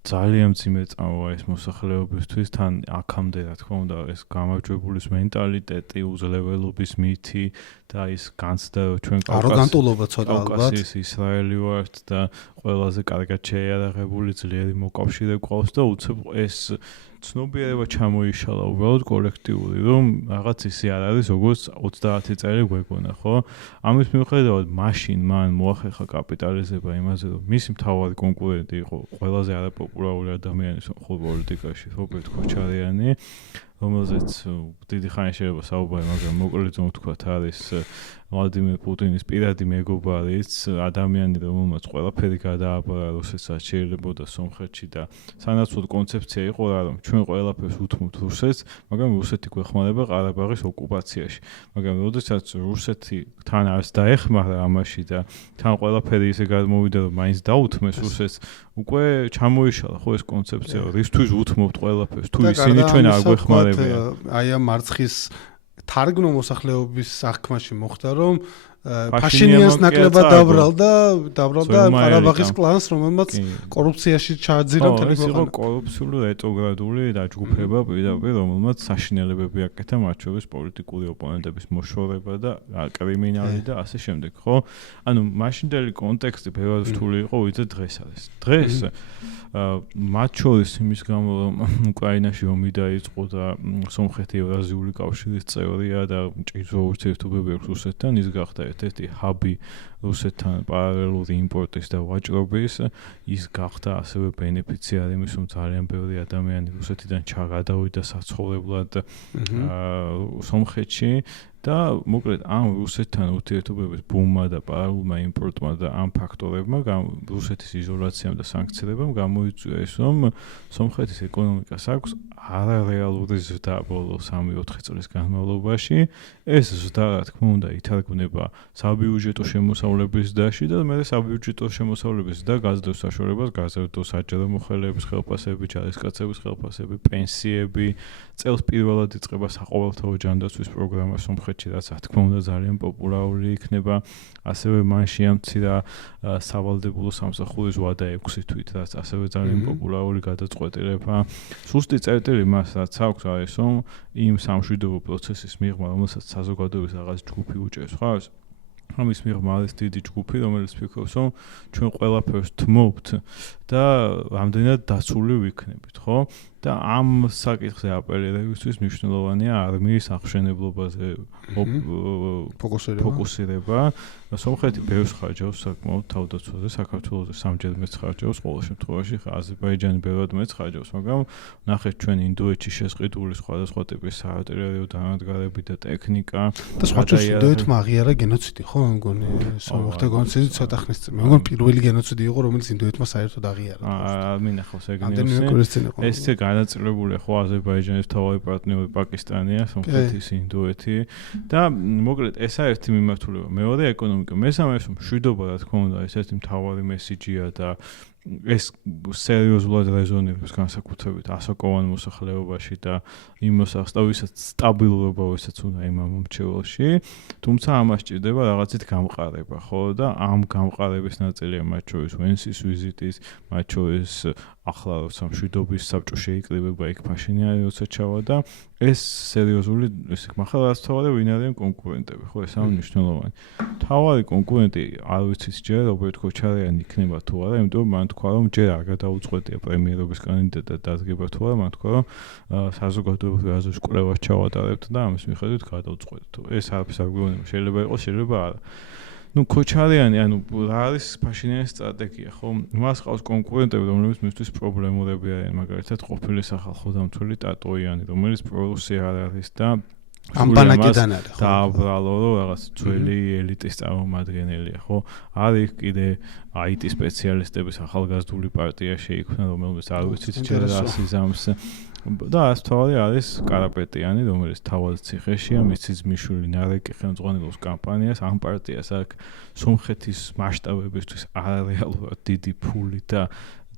ძალიან მძიმე წამოვა ეს მოსახლეობისთვის, თან აქამდე რა თქმა უნდა ეს გამარჯვებულის მენტალიტეტი, უძლეველობის მითი და ის განცდა ჩვენ აროგანტულობა ცოტა ალბათ ისრაელი ვართ და ყველაზე კარგად შეიარაღებული ძლიერი მოკავშირე გვყავს და უცებ ეს ცნობიერება ჩამოიშალა უბრალოდ კოლექტიური, რომ რაღაც ისე არ არის, როგორც 30 წელი გვეგონა, ხო? ამის მიუხედავად, მაშინ მან მოახერხა კაპიტალიზება იმაზე, რომ მისი მთავარი კონკურენტი იყო ყველაზე არაპოპულარული ადამიანი სომხურ პოლიტიკაში, რობერტ ქოჩარიანი, რომელზეც დიდი ხანი შეიძლება საუბარი, მაგრამ მოკლედ ვთქვათ, არის ვლადიმერ პუტინის პირადი მეგობარიც, ადამიანი, რომელმაც ყველაფერი გადააბარა რუსეთსაც შეიძლებოდა სომხეთში და სანაცვლოდ კონცეფცია იყო რა, რომ ჩვენ ყველაფერს უთმობთ რუსეთს, მაგრამ რუსეთი გვეხმარება ყარაბაღის ოკუპაციაში. მაგრამ როდესაც რუსეთი თან არს დაეხმარა ამაში და თან ყველაფერი ისე გადმოვიდა, რომ მაინც დაუთმეს რუსეთს, უკვე ჩამოიშალა ხო ეს კონცეფცია, რისთვის უთმობთ ყველაფერს, თუ ისინი ჩვენ არ გვეხმარებიან. აი ამ მარცხის თარგმნო მოსახლეობის საქმაში მოხდა, რომ ფაშინიანს ნაკლებად დაბრალდა ყარაბაღის კლანს, რომელმაც კორუფციაში ჩააძირა მთელი ქვეყანა. იყო კორუფციული რეტროგრადული დაჯგუფება პირდაპირ, რომელმაც საშინელებები აკეთა მათ შორის პოლიტიკური ოპონენტების მოშორება და კრიმინალი და ასე შემდეგ, ხო? ანუ მაშინდელი კონტექსტი ბევრად რთული იყო, ვიდრე დღეს არის. დღეს მათ შორის იმის გამო რომ უკრაინაში ომი დაიწყო და სომხეთი ევრაზიული კავშირის წევრია და ჭირო ურთიერთობები აქვს რუსეთთან, ის გახდა ერთ-ერთი ჰაბი რუსეთთან პარალელური იმპორტის და ვაჭრობის, ის გახდა ასევე ბენეფიციარი იმის, რომ ძალიან ბევრი ადამიანი რუსეთიდან ჩაგადავიდა საცხოვრებლად სომხეთში და მოკლედ ამ რუსეთთან ურთიერთობების ბუმმა და პარალელურმა იმპორტმა და ამ ფაქტორებმა რუსეთის იზოლაციამ და სანქციებამ გამოიწვია ის, რომ სომხეთის ეკონომიკას აქვს არარეალური ზრდა ბოლო 3-4 წლის განმავლობაში. ეს ზრდა, რა თქმა უნდა, ითარგმნება საბიუჯეტო შემოსავლების ზრდაში და მე საბიუჯეტო შემოსავლების ზრდა გაძლევს საშუალებას გაზრდოს საჯარო მოხელეების ხელფასები, ჯარისკაცების ხელფასები, პენსიები, წელს პირველად იწყება საყოველთაო ჯანდაცვის პროგრამა სომხეთში, რაც რა თქმა უნდა ძალიან პოპულარული იქნება. ასევე მან შეამცირა სავალდებულო სამსახურის ვადა 6 თვით, რაც ასევე ძალიან პოპულარული გადაწყვეტილება. სუსტი წერტილი მას რაც აქვს არის, რომ იმ სამშვიდობო პროცესის მიღმა, რომელსაც საზოგადოების რაღაც ჯგუფი უჭერს, ხო? ამის მიღმა არის დიდი ჯგუფი, რომელიც ფიქრობს, რომ ჩვენ ყველაფერს თმობთ და რამდენად დაცული ვიქნებით, ხო? და ამ საკითხზე აპელირებისთვის მნიშვნელოვანია არმიის აღშენებლობაზე ფოკუსირება. სომხეთი ბევრს ხარჯავს საკმაოდ თავდაცვაზე, საქართველოზე 3-ჯერ მეც ხარჯავს, ყოველ შემთხვევაში აზერბაიჯანი ბევრად მეც ხარჯავს, მაგრამ ნახეთ ჩვენ ინდოეთში შესყიდული სხვადასხვა ტიპის საარტილერიო დანადგარები და ტექნიკა და სხვა ინდოეთმა აღიარა გენოციდი, ხო? მე მგონი სომხთა გენოციდი ცოტა ხნის წინ. მე მგონი პირველი გენოციდი იყო, რომელიც ინდოეთმა საერთოდ აღიარა. მინახავს ეგ ნიუსი. ეს განაწილებულია ხო აზერბაიჯანის თავი პარტნიორი პაკისტანია, სომხეთის, ინდოეთი და მოკლედ ეს არის ერთი მიმართულება. მეორე ეკონომიკა, მესამე ის მშვიდობა, რა თქმა უნდა, ეს ერთი მთავარი მესიჯია და ეს სერიოზულად რეზონირებს განსაკუთრებით ასაკოვან მოსახლეობაში და იმ მოსახლეობასაც სტაბილურობა ვისაც უნდა იმ მომრჩეველში, თუმცა ამას ჭირდება რაღაცით გამყარება, ხო? და ამ გამყარების ნაწილია მათ შორის ვენსის ვიზიტის, მათ შორის ახლა როცა მშვიდობის საბჭო შეიკრიბება იქ ფაშინიანი როცა ჩავა და ეს სერიოზული ესე მახლა რაც თავად ვინ არიან კონკურენტები, ხო? ეს არის მნიშვნელოვანი. თავარი კონკურენტი არ ვიცით ჯერ რობერტ ქოჩარიანი იქნება თუ არა, იმიტომ რომ მან თქვა რომ ჯერ არ გადაუწყვეტია პრემიერობის კანდიდატად დადგება თუ არა, მან თქვა რომ საზოგადოებრივ აზრს კვლევას ჩავატარებთ და ამის მიხედვით გადაუწყვეტთ. ეს არაფერს არ გვეუბნება, შეიძლება იყოს, შეიძლება არა. ნუ ქოჩარიანი, ანუ რა არის ფაშინიანის სტრატეგია, ხო? მას ყავს კონკურენტები, რომლებიც მისთვის პრობლემურები არიან, მაგალითად ყოფილი სახალხო დამცველი ტატოიანი, რომელიც პრორუსი არ არის და ამბანაკიდან არის, ხო? დააბრალო რომ რაღაც ძველი ელიტის წარმომადგენელია, ხო? არის კიდე IT სპეციალისტების ახალგაზრდული პარტია შეიქმნა, რომელმაც არ ვიცით ჯერ რასიზმს და ეს თავი არის კარაპეტიანი, რომელიც თავად ციხეშია, მის ძმისშვილი ნარეკი ხელმძღვანელობს კამპანიას, ამ პარტიას აქვს სომხეთის მასშტაბებისთვის არარეალურად დიდი ფული და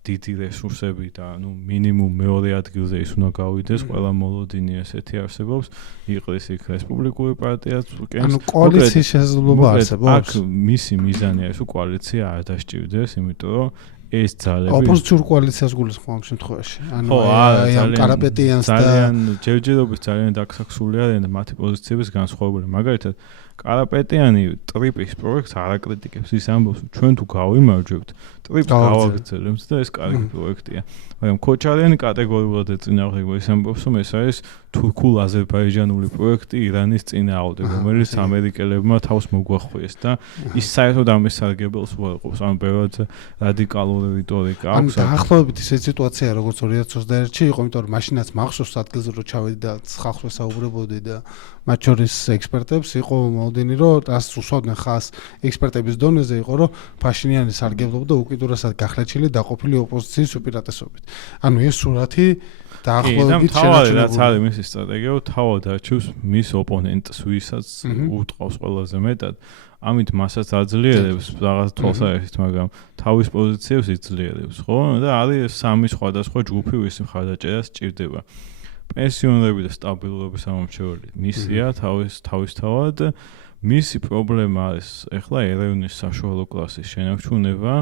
დიდი რესურსები და ნუ მინიმუმ მეორე ადგილზე ის უნდა გავიდეს, ყველა მოლოდინი ესეთი არსებობს, იყრის იქ რესპუბლიკური პარტიაც უკენს. ანუ კოალიციის შესაძლებლობა არსებობს. აქ მისი მიზანია ის, რომ კოალიცია არ დასჭირდეს, იმიტომ რომ ეს ძალები ოპოზიციურ კოალიციას გულისხმობ ამ შემთხვევაში. ანუ ამ კარაპეტიანს და ძალიან ჯერჯერობით ძალიან დაგსაქსული არიან და მათი პოზიციების განსხვავებული. მაგალითად, კარაპეტიანი ტრიპის პროექტს არ აკრიტიკებს, ის ამბობს, ჩვენ თუ გავიმარჯვებთ, ტრიპს გავაგრძელებთ და ეს კარგი პროექტია. მაგრამ ქოჩარიანი კატეგორიულად ეწინააღმდეგება ის ამბობს, რომ ეს არის თურქულ-აზერბაიჯანული პროექტი ირანის წინააღმდეგ, რომელიც ამერიკელებმა თავს მოგვახვიეს და ის საერთოდ ამის სარგებელს უარყოფს. ანუ ბევრად რადიკალური რიტორიკა აქვს. ანუ დაახლოებით ისეთი სიტუაცია, როგორც 2021-ში იყო, იმიტომ რომ მაშინაც მახსოვს ადგილზე რომ ჩავედი და ხალხს ვესაუბრებოდი და მათ შორის ექსპერტებს იყო მოდენი, რომ დას უსვამდნენ ხას ექსპერტების დონეზე იყო, რომ ფაშინიანი სარგებლობდა უკიდურესად გახლეჩილი დაყოფილი ოპოზიციის უპირატესობით. ანუ ეს სურათი დაახლოებით შეაჩერებული. რაც არის მისი სტრატეგია, თავად არჩევს მის ოპონენტს, ვისაც უტყავს ყველაზე მეტად. ამით მასაც აძლიერებს რაღაც თვალსაჩინოდ, მაგრამ თავის პოზიციებს იძლიერებს, ხო? და არის სამი სხვადასხვა ჯგუფი, ვისი მხარდაჭერას სჭირდება. პენსიონერები და სტაბილურობის ამომრჩეველი მისია თავისთავად მისი პრობლემა არის ეხლა ერევნის საშუალო კლასის შენარჩუნება,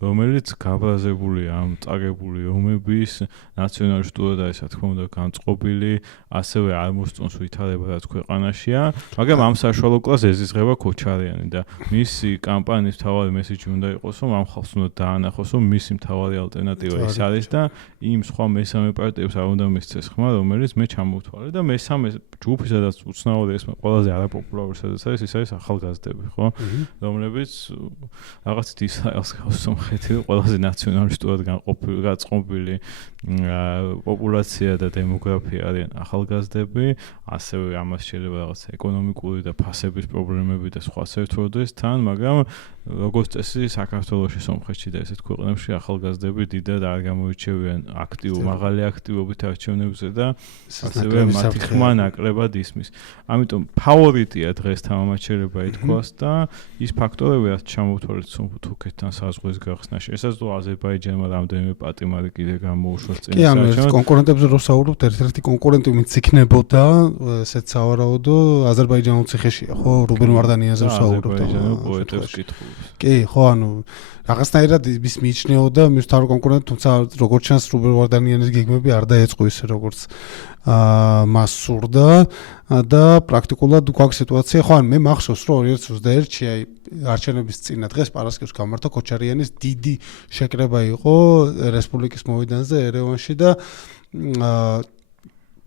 რომელიც გაბრაზებულია ამ წაგებული ომების ნაციონალისტურად არის, რა თქმა უნდა, განწყობილი, ასევე არ მოსწონს ვითარება რაც ქვეყანაშია, მაგრამ ამ საშუალო კლასს ეზიზღება ქოჩარიანი და მისი კამპანიის მთავარი მესიჯი უნდა იყოს, რომ ამ ხალხს უნდა დაანახოს, რომ მისი მთავარი ალტერნატივა ის არის და იმ სხვა მესამე პარტიებს არ უნდა მისცეს ხმა, რომელიც მე ჩამოვთვალე და მესამე ჯგუფი, სადაც უცნაური ეს ყველაზე არაპოპულარული სადაც არის, ის არის ახალგაზრდები, ხო? რომლებიც რაღაცით ისრაელს გავს ყველაზე ნაციონალისტურად გაწყობილი პოპულაცია და დემოგრაფია არიან ახალგაზრდები, ასევე ამას შეიძლება რაღაც ეკონომიკური და ფასების პრობლემები და სხვა საერთოდ თან, მაგრამ როგორც წესი საქართველოში, სომხეთში და ესეთ ქვეყნებში ახალგაზრდები დიდად არ გამოირჩევიან მაღალი აქტივობით არჩევნებზე და ასევე მათი ხმა ნაკლებად ისმის. ამიტომ ფავორიტია დღეს თამამაჩერება ითქვას და ის ფაქტორები, რაც ჩამოვთვალეთ თურქეთთან საზღვრის გახსნაში, ესაზღვრა აზერბაიჯანმა რამდენიმე პატიმარი კიდე გამოუშვას წინ. კი, ანუ ეს კონკურენტებზე რო საუბრობთ, ერთ-ერთი კონკურენტი ვინც იქნებოდა, ესეც სავარაუდო აზერბაიჯანულ ციხეშია, ხო, რუბენ ვარდანიანზე საუბრობთ. აზერბაიჯანულ პოეტებს კითხულობს. კი, ხო, ანუ რაღაცნაირად ის მიიჩნეოდა მის თავარ კონკურენტ, თუმცა როგორც ჩანს რუბენ ვარდანიანის გეგმები არ დაეწყო ისე როგორც მას სურდა და პრაქტიკულად გვაქვს სიტუაცია, ხო, ანუ მე მახსოვს, რომ 2021-ში აი არჩევნების წინა დღეს პარასკევს გამართა ქოჩარიანის დიდი შეკრება იყო რესპუბლიკის მოვიდანზე ერევანში და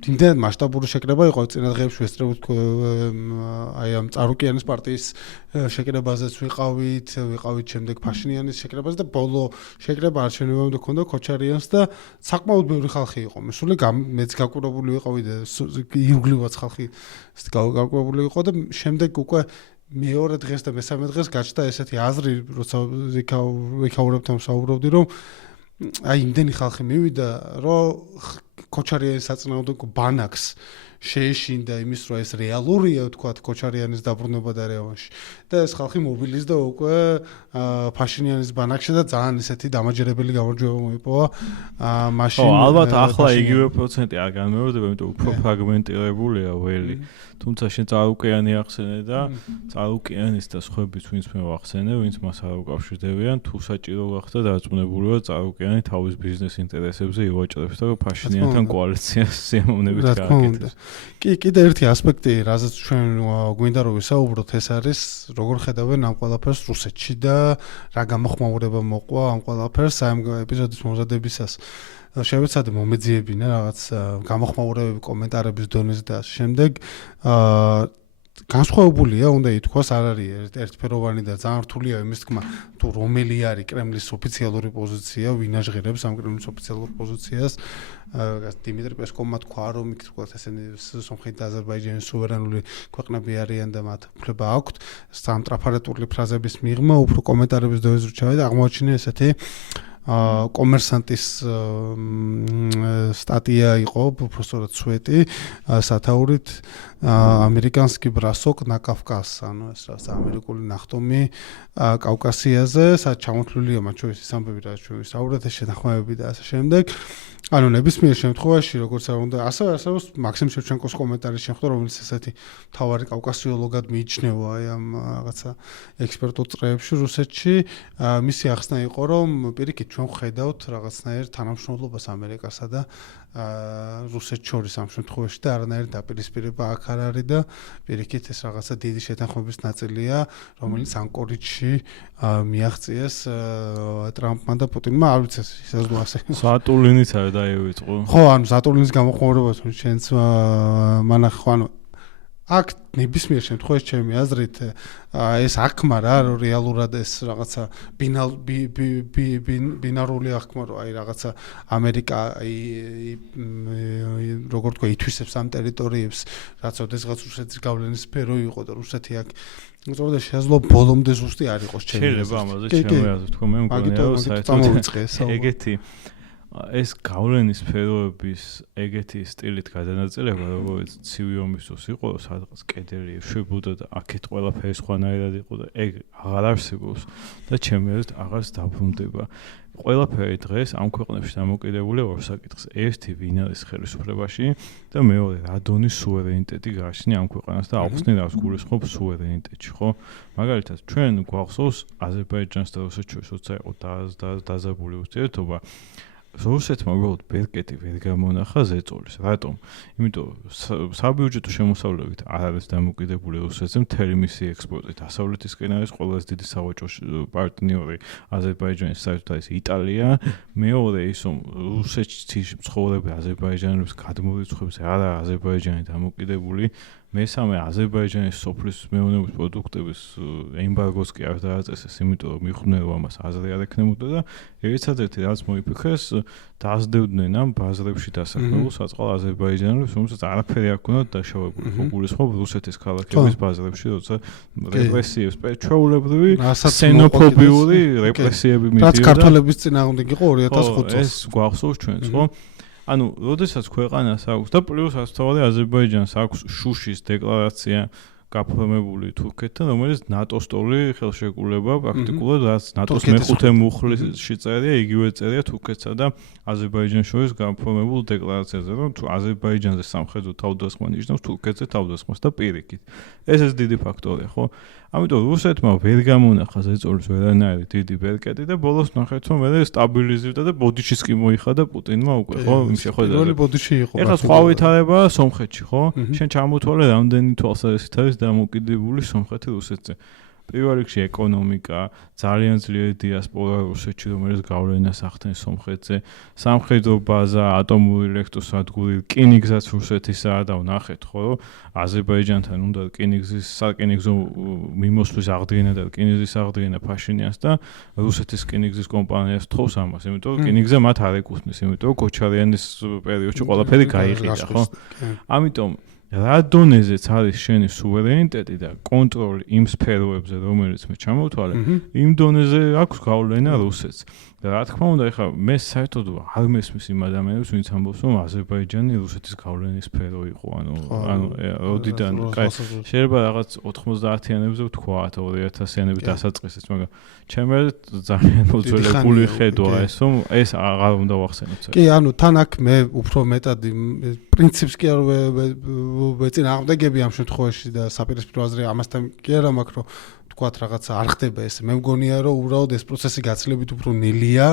იმდენად მასშტაბური შეკრება იყო წინა დღეებში ვესწრებთ აი ამ წარუკიანის პარტიის შეკრებაზეც ვიყავით შემდეგ ფაშინიანის შეკრებაზე და ბოლო შეკრება არჩევნებამდე ქონდა ქოჩარიანს და საკმაოდ ბევრი ხალხი იყო მსული მეც გაკვირვებული ვიყავი და ირგვლივაც ხალხი გაკვირვებული იყო და შემდეგ უკვე მეორე დღეს და მესამე დღეს გაჩნდა ესეთი აზრი, როცა ვიქაურებთან ვსაუბრობდი, რომ აი იმდენი ხალხი მივიდა, რომ ქოჩარიანის საწინააღმდეგო ბანაკს შეეშინდა იმის, რომ ეს რეალურია, თქვათ, ქოჩარიანის დაბრუნება და ერევანში. და ეს ხალხი მობილიზდა უკვე ფაშინიანის ბანაკში და ძალიან ისეთი დამაჯერებელი გამარჯვება მოიპოვა მაშინ. ხო, ალბათ ახლა იგივე პროცენტი არ განმეორდება, იმიტომ უფრო ფრაგმენტირებულია ველი. თუმცა შენ წარუკიანი ახსენე და წარუკიანის და სხვების ვინც მე ვახსენე, ვინც მას არ უკავშირდებიან, თუ საჭირო გახდა დარწმუნებულება წარუკიანი თავის ბიზნეს ინტერესებზე ივაჭრებს და ფაშინიანთან კოალიციას სიამოვნებით გააკეთებს. კი, კიდე ერთი ასპექტი, რაზეც ჩვენ გვინდა რომ ვისაუბროთ, ეს არის როგორ ხედავენ ამ ყველაფერს რუსეთში და რა გამოხმაურება მოყვა ამ ყველაფერს ამ ეპიზოდის მომზადებისას. შევეცადე მომეძიებინა რაღაც გამოხმაურებები კომენტარების დონეზე და შემდეგ განსხვავებულია, უნდა ითქვას, არ არის ერთფეროვანი და ძალიან რთულია იმის თქმა, თუ რომელი არის კრემლის ოფიციალური პოზიცია, ვინ აჟღერებს ამ კრემლის ოფიციალურ პოზიციას. დიმიტრი პესკოვმა თქვა, რომ თქვათ ესენი სომხეთი და აზერბაიჯანი სუვერენული ქვეყნები არიან და მათ უფლება აქვთ სამტრაფარეტული ფრაზების მიღმა, უფრო კომენტარების დონეზე რჩევა და აღმოაჩინე ესეთი კომერსანტის სტატია იყო უბრალოდ სვეტი სათაურით ამერიკანსკი ბრასოკ на Кавказ, ანუ ეს რა ამერიკული ნახტომი კავკასიაზე, სადაც ჩამოთვლილია მათ შორის ის ამბები, რაც ჩვენ ვისაუბრეთ, ეს შეთანხმებები და ასე შემდეგ. ანუ ნებისმიერ შემთხვევაში, როგორც არ უნდა, ასევე არსებობს მაქსიმ შევჩენკოს კომენტარის შეხვდა, რომელიც ესეთი თავარი კავკასიოლოგად მიიჩნევა აი ამ რაღაცა ექსპერტულ წრეებში რუსეთში. მისი ახსნა იყო, რომ პირიქით ჩვენ ვხედავთ რაღაცნაირ თანამშრომლობას ამერიკასა და რუსეთს შორის ამ შემთხვევაში და არანაირი დაპირისპირება აქ არ არის და პირიქით ეს რაღაცა დიდი შეთანხმების ნაწილია, რომელიც ანკორიჯში მიაღწიეს ტრამპმა და პუტინმა, არ ვიცი შესაძლოა ასე. სატურნიც არ დაივიწყო. ხო, ანუ სატურნის გამოხმაურება ჩვენც მანახ ხო, ანუ აქ ნებისმიერ შემთხვევაში ჩემი აზრით ეს აღქმა რა რეალურად ეს რაღაცა ბინარული აღქმა რომ აი რაღაცა ამერიკა როგორ თქვა ითვისებს ამ ტერიტორიებს რაც ოდესღაც რუსეთის გავლენის სფერო იყო და რუსეთი აქ უწევდა შესაძლოა ბოლომდე ზუსტი არ იყოს ჩემი შეიძლება ამაზე ჩემი აზრით თქო მე მგონია რომ საერთოდ ეგეთი ეს გავლენის სფეროების ეგეთი სტილით გადანაწილება, როგორც ცივი ომის დროს იყო, სადღაც კედელი შვებოდა და აქეთ ყველაფერი სხვანაირად იყო და ეგ აღარ არსებობს და ჩემი აზრით აღარც დაბრუნდება. ყველაფერი დღეს ამ ქვეყნებში დამოკიდებულია ორ საკითხზე. ერთი ვინ არის ხელისუფლებაში და მეორე რა დონის სუვერენიტეტი გააჩნია ამ ქვეყანას და აუხსნი რას გულისხმობს სუვერენიტეტში, ხო? მაგალითად, ჩვენ გვახსოვს აზერბაიჯანს და რუსეთს შორის როცა იყო დაზაბული ურთიერთობა, რუსეთმა უბრალოდ ბერკეტი ვერ გამონახა ზეწოლის. რატომ? იმიტომ საბიუჯეტო შემოსავლებით არ არის დამოკიდებული რუსეთზე, მთელი მისი ექსპორტი დასავლეთისკენ არის ყველაზე დიდი სავაჭრო პარტნიორი აზერბაიჯანის საერთოდ არის იტალია, მეორე ის რომ რუსეთში მცხოვრები აზერბაიჯანელების გადმორიცხვებზე არა აზერბაიჯანი დამოკიდებული, მესამე აზერბაიჯანის სოფლის მეურნეობის პროდუქტების ემბარგოს კი არ დააწესეს, იმიტომ რომ მიხვდნენ რომ ამას აზრი არ ექნებოდა და ერთადერთი რაც მოიფიქრეს, დაასდევდნენ ამ ბაზრებში დასახლებულ საწყალ აზერბაიჯანელებს, რომელსაც არაფერი არ ჰქონდათ დაშავებული. ხო გულისხმობ რუსეთის ქალაქების ბაზრებში, როცა რეპრესიებს, ჩვეულებრივი სენოფობიური რეპრესიები მიდიოდა. რაც ქართველების წინააღმდეგ იყო 2005 წელს. ეს გვახსოვს ჩვენს, ხო? ანუ, როდესაც ქვეყანას აქვს და პლუს ასთავარი აზერბაიჯანს აქვს შუშის დეკლარაცია გაფორმებული თურქეთთან, რომელიც ნატოს სტოლი ხელშეკრულება პრაქტიკულად რაც ნატოს მეხუთე მუხლში წერია, იგივე წერია თურქეთსა და აზერბაიჯანს შორის გაფორმებულ დეკლარაციაზე, რომ თუ აზერბაიჯანზე სამხედრო თავდასხმა ნიშნავს თურქეთზე თავდასხმას და პირიქით. ეს დიდი ფაქტორია, ხო? ამიტომ რუსეთმა ვერ გამონახა ზეწოლის ვერანაირი დიდი ბერკეტი და ბოლოს ნახეთ რომ მე სტაბილიზირდა და ბოდიშის კი მოიხადა პუტინმა უკვე, ხო? იმ შეხვედრაზე. პირველი ბოდიში იყო. ეხლა სხვა ვითარებაა სომხეთში, ხო? შენ ჩამოთვალე რამდენი თვალსაზრისით არის დამოკიდებული სომხეთი რუსეთზე. პირველ რიგში ეკონომიკა, ძალიან ძლიერი დიასპორა რუსეთში, რომელიც გავლენას ახდენს სომხეთზე, სამხედრო ბაზა, ატომური ელექტროსადგური, რკინიგზაც რუსეთისაა და ვნახეთ, ხო, რომ აზერბაიჯანთან უნდა რკინიგზის საკინიგზო მიმოსვლის აღდგენა და რკინიგზის აღდგენა ფაშინიანს და რუსეთის რკინიგზის კომპანიას თხოვს ამას, იმიტომ რომ რკინიგზა მათ არ ეკუთვნის, იმიტომ რომ კოჩარიანის პერიოდში ყველაფერი გაიყიდა, ხო? ამიტომ რა დონეზეც არის შენი სუვერენიტეტი და კონტროლი იმ სფეროებზე, რომელიც მე ჩამოვთვალე, იმ დონეზე აქვს გავლენა რუსეთს. და რა თქმა უნდა, ეხლა მე საერთოდ არ მესმის იმ ადამიანებს, ვინც ამბობს, რომ აზერბაიჯანი რუსეთის გავლენის სფერო იყო, ანუ როდიდან, კაი, შეიძლება რაღაც 90-იანებზე ვთქვათ, 2000-იანების დასაწყისით, მაგრამ ჩემი ძალიან მოძველებული ხედვა ეს, რომ ეს აღარ უნდა ვახსენოთ. კი, ანუ თან აქ მე უფრო მეტად პრინციპს კი არ ვეწინააღმდეგები ამ შემთხვევაში და საპირისპირო აზრი ამასთან კი არა მაქვს, რომ თქვათ რაღაცა არ ხდება ეს. მე მგონია რომ უბრალოდ ეს პროცესი გაცილებით უფრო ნელია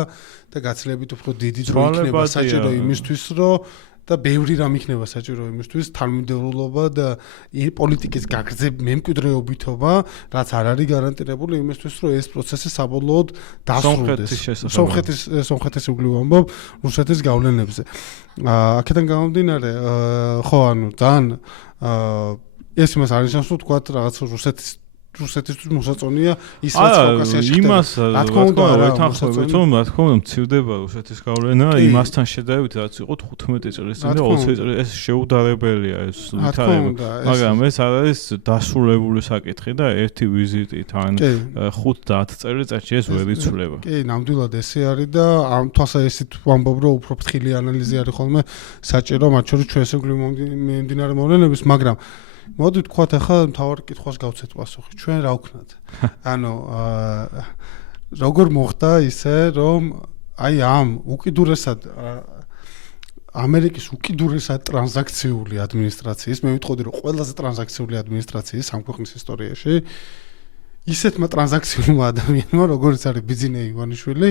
და გაცილებით უფრო დიდი დრო იქნება საჭირო იმისთვის, რომ და ბევრი რამ იქნება საჭირო იმისთვის, თანმიმდევრულობა და პოლიტიკის მემკვიდრეობითობა, რაც არ არის გარანტირებული იმისთვის, რომ ეს პროცესი საბოლოოდ დასრულდეს. სომხეთის უგლივ ამბობ რუსეთის გავლენებზე. აქედან გამომდინარე, ხო, ანუ ძალიან ეს იმას არ ნიშნავს, რომ თქვათ რაღაც რუსეთისთვის მოსაწონია ის რაც კავკასიაში ხდება. იმას რა თქმა უნდა ვეთანხმებით, რომ რა თქმა უნდა მცირდება რუსეთის გავლენა იმასთან შედარებით, რაც იყო 15 წელიწადში და 20 წელიწადში. ეს შეუდარებელია ეს ვითარება. მაგრამ ეს არ არის დასრულებული საკითხი და ერთი ვიზიტით ან 5-10 წელიწადში ეს ვერ იცვლება. კი, ნამდვილად ესე არის და ამ თვალსაზრისით ვამბობ, რომ უფრო ფრთხილი ანალიზი არის ხოლმე საჭირო, მათ შორის ჩვენს ეგვლივ მიმდინარე მოვლენების, მაგრამ მოდი თქვათ ახლა მთავარ კითხვას გავცეთ პასუხი. ჩვენ რა ვქნათ? ანუ როგორ მოხდა ისე, რომ აი ამ უკიდურესად ამერიკის უკიდურესად ტრანზაქციული ადმინისტრაციის, მე ვიტყოდი რომ ყველაზე ტრანზაქციული ადმინისტრაციის ამ ქვეყნის ისტორიაში ისეთმა ტრანზაქციულმა ადამიანმა, როგორც არის ბიძინა ივანიშვილი,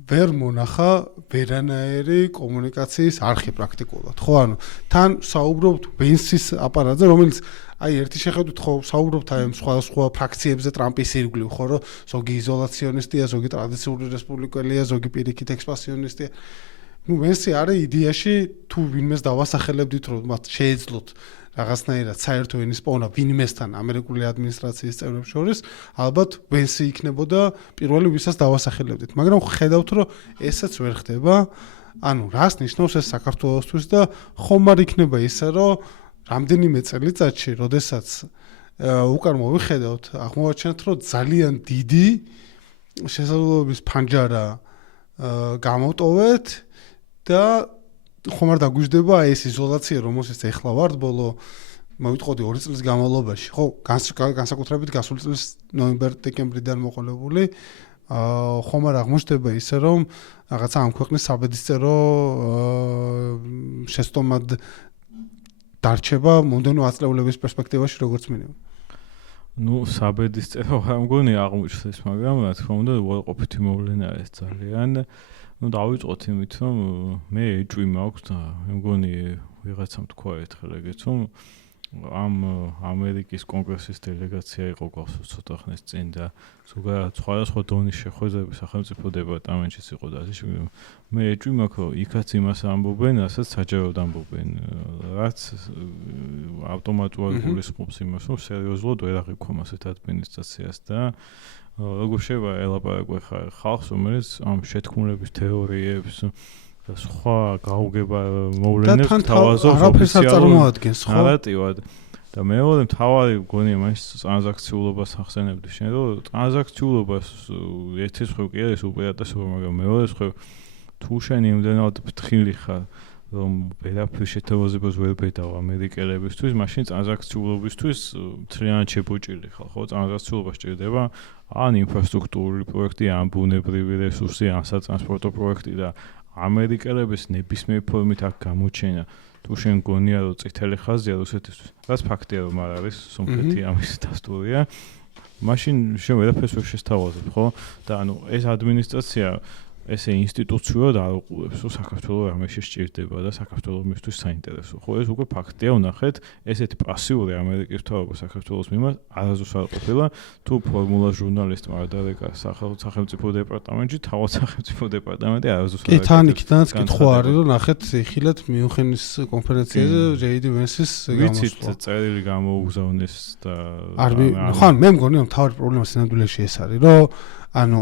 ვერ მონახა ვერანაირი კომუნიკაციის არხი პრაქტიკულად. ხო, ანუ თან საუბრობთ ვენსის აპარატზე, რომელიც აი ერთი შეხედვით ხო საუბრობთ აი სხვა ფრაქციებზე ტრამპის ირგვლივ, ხო, რომ ზოგი იზოლაციონისტია, ზოგი ტრადიციული რესპუბლიკელია, ზოგი პირიქით ექსპანსიონისტია. ნუ ვენსი არის იდეაში თუ ვინმეს დავასახელებდით, რომ მათ შეეძლოთ რაღაცნაირად საერთო ენის პოვნა ვინმესთან ამერიკული ადმინისტრაციის წევრებს შორის, ალბათ ვენსი იქნებოდა პირველი, ვისაც დავასახელებდით. მაგრამ ხედავთ, რომ ესეც ვერ ხდება. ანუ რას ნიშნავს ეს საქართველოსთვის და ხომ არ იქნება ისე, რომ რამდენიმე წელიწადში, როდესაც უკან მოვიხედავთ, აღმოვაჩენთ, რომ ძალიან დიდი შესაძლებლობის ფანჯარა გამოტოვეთ და ხომ არ დაგვიждდება ეს იზოლაცია, რომელშიც ეხლა ვართ ბოლო მოვიტყოდი 2 წლის განმავლობაში. ხო, განსაკუთრებით გასული წლის ნოემბერ-დეკემბრიდან მოყოლებული ხომ არ აღმოჩნდება ისე რომ რაღაცა ამ ქვეყნის საბედისწერო შეცდომად დარჩება მომდევნო ათწლეულების პერსპექტივაში როგორც მინიმუმ. ნუ საბედისწერო არ მგონი აღმოჩნდეს, მაგრამ რა თქმა უნდა უარყოფითი მოვლენაა ეს ძალიან. ნუ დავიწყოთ იმით, რომ მე ეჭვი მაქვს და მე მგონი ვიღაცამ თქვა ერთხელ ეგეც, რომ ამ ამერიკის კონგრესის დელეგაცია იყო გახსოვს ცოტა ხნის წინ და ზოგადად სხვადასხვა დონის შეხვედრები სახელმწიფო დეპარტამენტშიც იყო და ასე შემდეგ. მე ეჭვი მაქვს, რომ იქაც იმას ამბობენ, რასაც საჯაროდ ამბობენ, რაც ავტომატურად გულისხმობს იმას, რომ სერიოზულად ვერ აღიქვამს ეს ადმინისტრაციას და როგორ შეიძლება ელაპარაკო ხალხს, რომელიც ამ შეთქმულების თეორიებს და სხვა გაუგება მოვლენებს თავაზობს ოფიციალურ ნარატივად და მეორე მთავარი მგონია მაშინ ტრანზაქციულობას ახსენებდი შენ რომ ტრანზაქციულობას ერთის მხრივ კი არის უპირატესობა, მაგრამ მეორე მხრივ თუ შენ იმდენად ფრთხილი ხარ რომ ვერაფერ შეთევაზებას ვერ ბედავ ამერიკელებისთვის, მაშინ ტრანზაქციულობისთვის მთლიანად შეფუჭილი ხარ, ხო? ტრანზაქციულობა სჭირდება ან ინფრასტრუქტურული პროექტი, ან ბუნებრივი რესურსი, ან სატრანსპორტო პროექტი და ამერიკელების ნებისმიერ ფორმით აქ გამოჩენა თუ შენ გონია რომ წითელი ხაზია რუსეთისთვის, რაც ფაქტია რომ არ არის, სომხეთი ამის დასტურია, მაშინ შენ ვერაფერს ვერ შესთავაზებ, ხო? და ანუ ეს ადმინისტრაცია ესე ინსტიტუციურად არ უყურებს, რომ საქართველოს რამეში სჭირდება და საქართველოს მისთვის საინტერესო. ხო, ეს უკვე ფაქტია, ვნახეთ, ესეთი პასიური ამერიკის მთავრობა საქართველოს მიმართ არასდროს არ ყოფილა, თუ ფორმულა ჟურნალისტმა არ დარეკა სახელმწიფო დეპარტამენტში, თავად სახელმწიფო დეპარტამენტი არასდროს არ ეკა. კი, თან იქიდან კითხვა არის, რომ ნახეთ, იხილეთ მიუნხენის კონფერენციაზე JD Vance-ის გამოსვლა. ვიცით, წერილი გამოუგზავნეს და ხო, მე მგონი რომ თავი პრობლემა სინამდვილეში ეს არის, რომ ანუ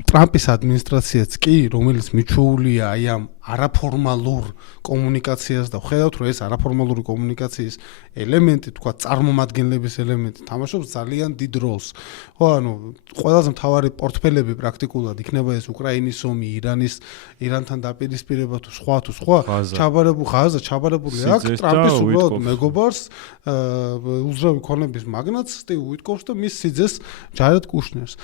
ტრამპის ადმინისტრაციაც კი, რომელიც მიჩვეულია აი ამ არაფორმალურ კომუნიკაციას და ხედავთ, რომ ეს არაფორმალური კომუნიკაციის ელემენტი, თქვა წარმომადგენლების ელემენტი, თამაშობს ძალიან დიდ როლს. ხო, ანუ ყველაზე მთავარი პორტფელები პრაქტიკულად იქნება ეს უკრაინის ომი, ირანთან დაპირისპირება თუ სხვა, ჩაბარებული აქ ტრამპის უბრალოდ მეგობარს, უზრავი ქონების მაგნატს სტივ უიტკოფს და მის სიძეს ჯარედ კუშნერს.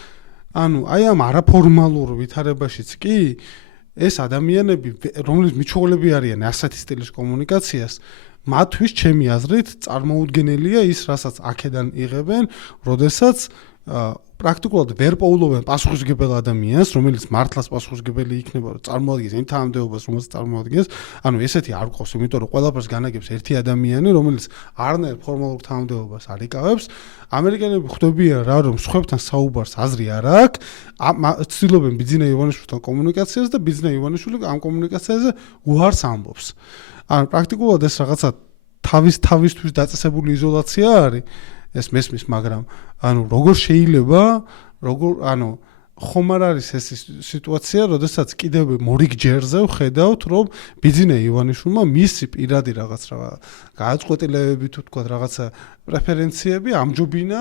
ანუ აი ამ არაფორმალურ ვითარებაშიც კი ეს ადამიანები, რომლის მიჩვეულები არიან ასეთი სტილის კომუნიკაციას, მათთვის ჩემი აზრით წარმოუდგენელია ის, რასაც აქედან იღებენ, როდესაც პრაქტიკულად ვერ პოულობენ პასუხისმგებელ ადამიანს, რომელიც მართლაც პასუხისმგებელი იქნება, რომ წარმოადგენს იმ თანამდებობას, რომელსაც წარმოადგენს. ანუ ესეთი არ ყავს, იმიტომ რომ ყველაფერს განაგებს ერთი ადამიანი, რომელიც არნაირ ფორმალურ თანამდებობას არ იკავებს. ამერიკელები ხვდებიან რა, რომ სხვებთან საუბარს აზრი არ აქვს, ცდილობენ ბიძინა ივანიშვილთან კომუნიკაციას და ბიძინა ივანიშვილი ამ კომუნიკაციაზე უარს ამბობს. ანუ პრაქტიკულად ეს რაღაცა თავისთვის დაწესებული იზოლაცია არის. ეს მესმის, მაგრამ ანუ როგორ შეიძლება, ანუ ხომ არ არის ეს სიტუაცია, როდესაც კიდევ მორიგჯერზე ვხედავთ, რომ ბიძინა ივანიშვილმა მისი პირადი რაღაც გააწყვეტილებები თუ თქვა რაღაცა პრეფერენციები ამჯობინა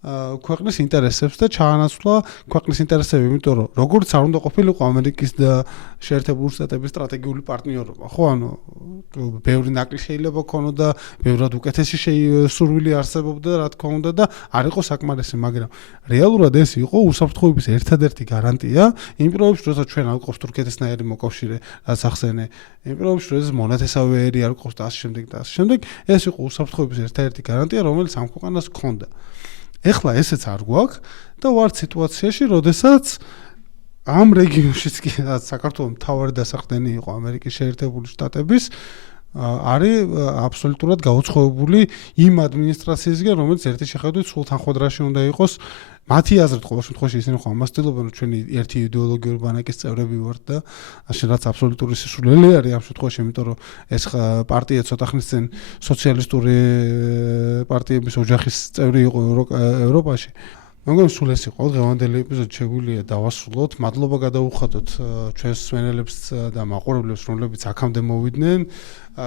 ქვეყნის ინტერესებს და ჩაანაცვლა ქვეყნის ინტერესები, იმიტომ რომ როგორც არ უნდა ყოფილიყო ამერიკის და შეერთებული შტატების სტრატეგიული პარტნიორობა, ხო, ანუ ბევრი ნაკლი შეიძლება ქონოდა, ბევრად უკეთესი სურვილი არსებობდა, რა თქმა უნდა და არ იყო საკმარისი, მაგრამ რეალურად ეს იყო უსაფრთხოების ერთადერთი გარანტია იმ პირობებში, როცა ჩვენ არ გვყავს თურქეთისნაირი მოკავშირე, რაც ახსენე, იმ პირობებში, როცა მონათესავე ერი არ გვყავს და ასე შემდეგ და ასე შემდეგ, ეს იყო უსაფრთხოების ერთადერთი გარანტია, რომელიც ამ ქვეყანას ჰქონდა. ეხლა ესეც არ გვაქვს და ვართ სიტუაციაში, როდესაც ამ რეგიონშიც კი საქართველოს მთავარი დასახდენი იყო ამერიკის შეერთებული შტატების, არის აბსოლუტურად გაუცხოებული იმ ადმინისტრაციისგან, რომელიც ერთი შეხედვით სულ თანხმდრაში უნდა იყოს. მათი აზრით ყოველ შემთხვევაში ისინი ხო ამას ცდილობენ, რომ ჩვენი ერთი იდეოლოგიური ბანაკის წევრები ვართ და ასე რაც აბსოლუტური სისულელი არის ამ შემთხვევაში, იმიტომ რომ ეს პარტია ცოტა ხნის წინ სოციალისტური პარტიების ოჯახის წევრი იყო ევროპაში. მე მგონი სულ ეს იყო დღევანდელი ეპიზოდი შეგვიძლია დავასრულოთ. მადლობა გადაუხადოთ ჩვენს მსმენელებს და მაყურებლებს, რომლებიც აქამდე მოვიდნენ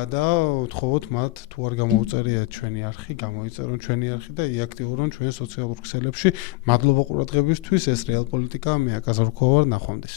და ვთხოვოთ მათ თუ არ გამოუწერიათ ჩვენი არხი, გამოიწერონ ჩვენი არხი და იაქტიურონ ჩვენ სოციალურ ქსელებში. მადლობა ყურადღებისთვის. ეს რეალ პოლიტიკა, მე აკაზარ ვარ, ნახვამდის.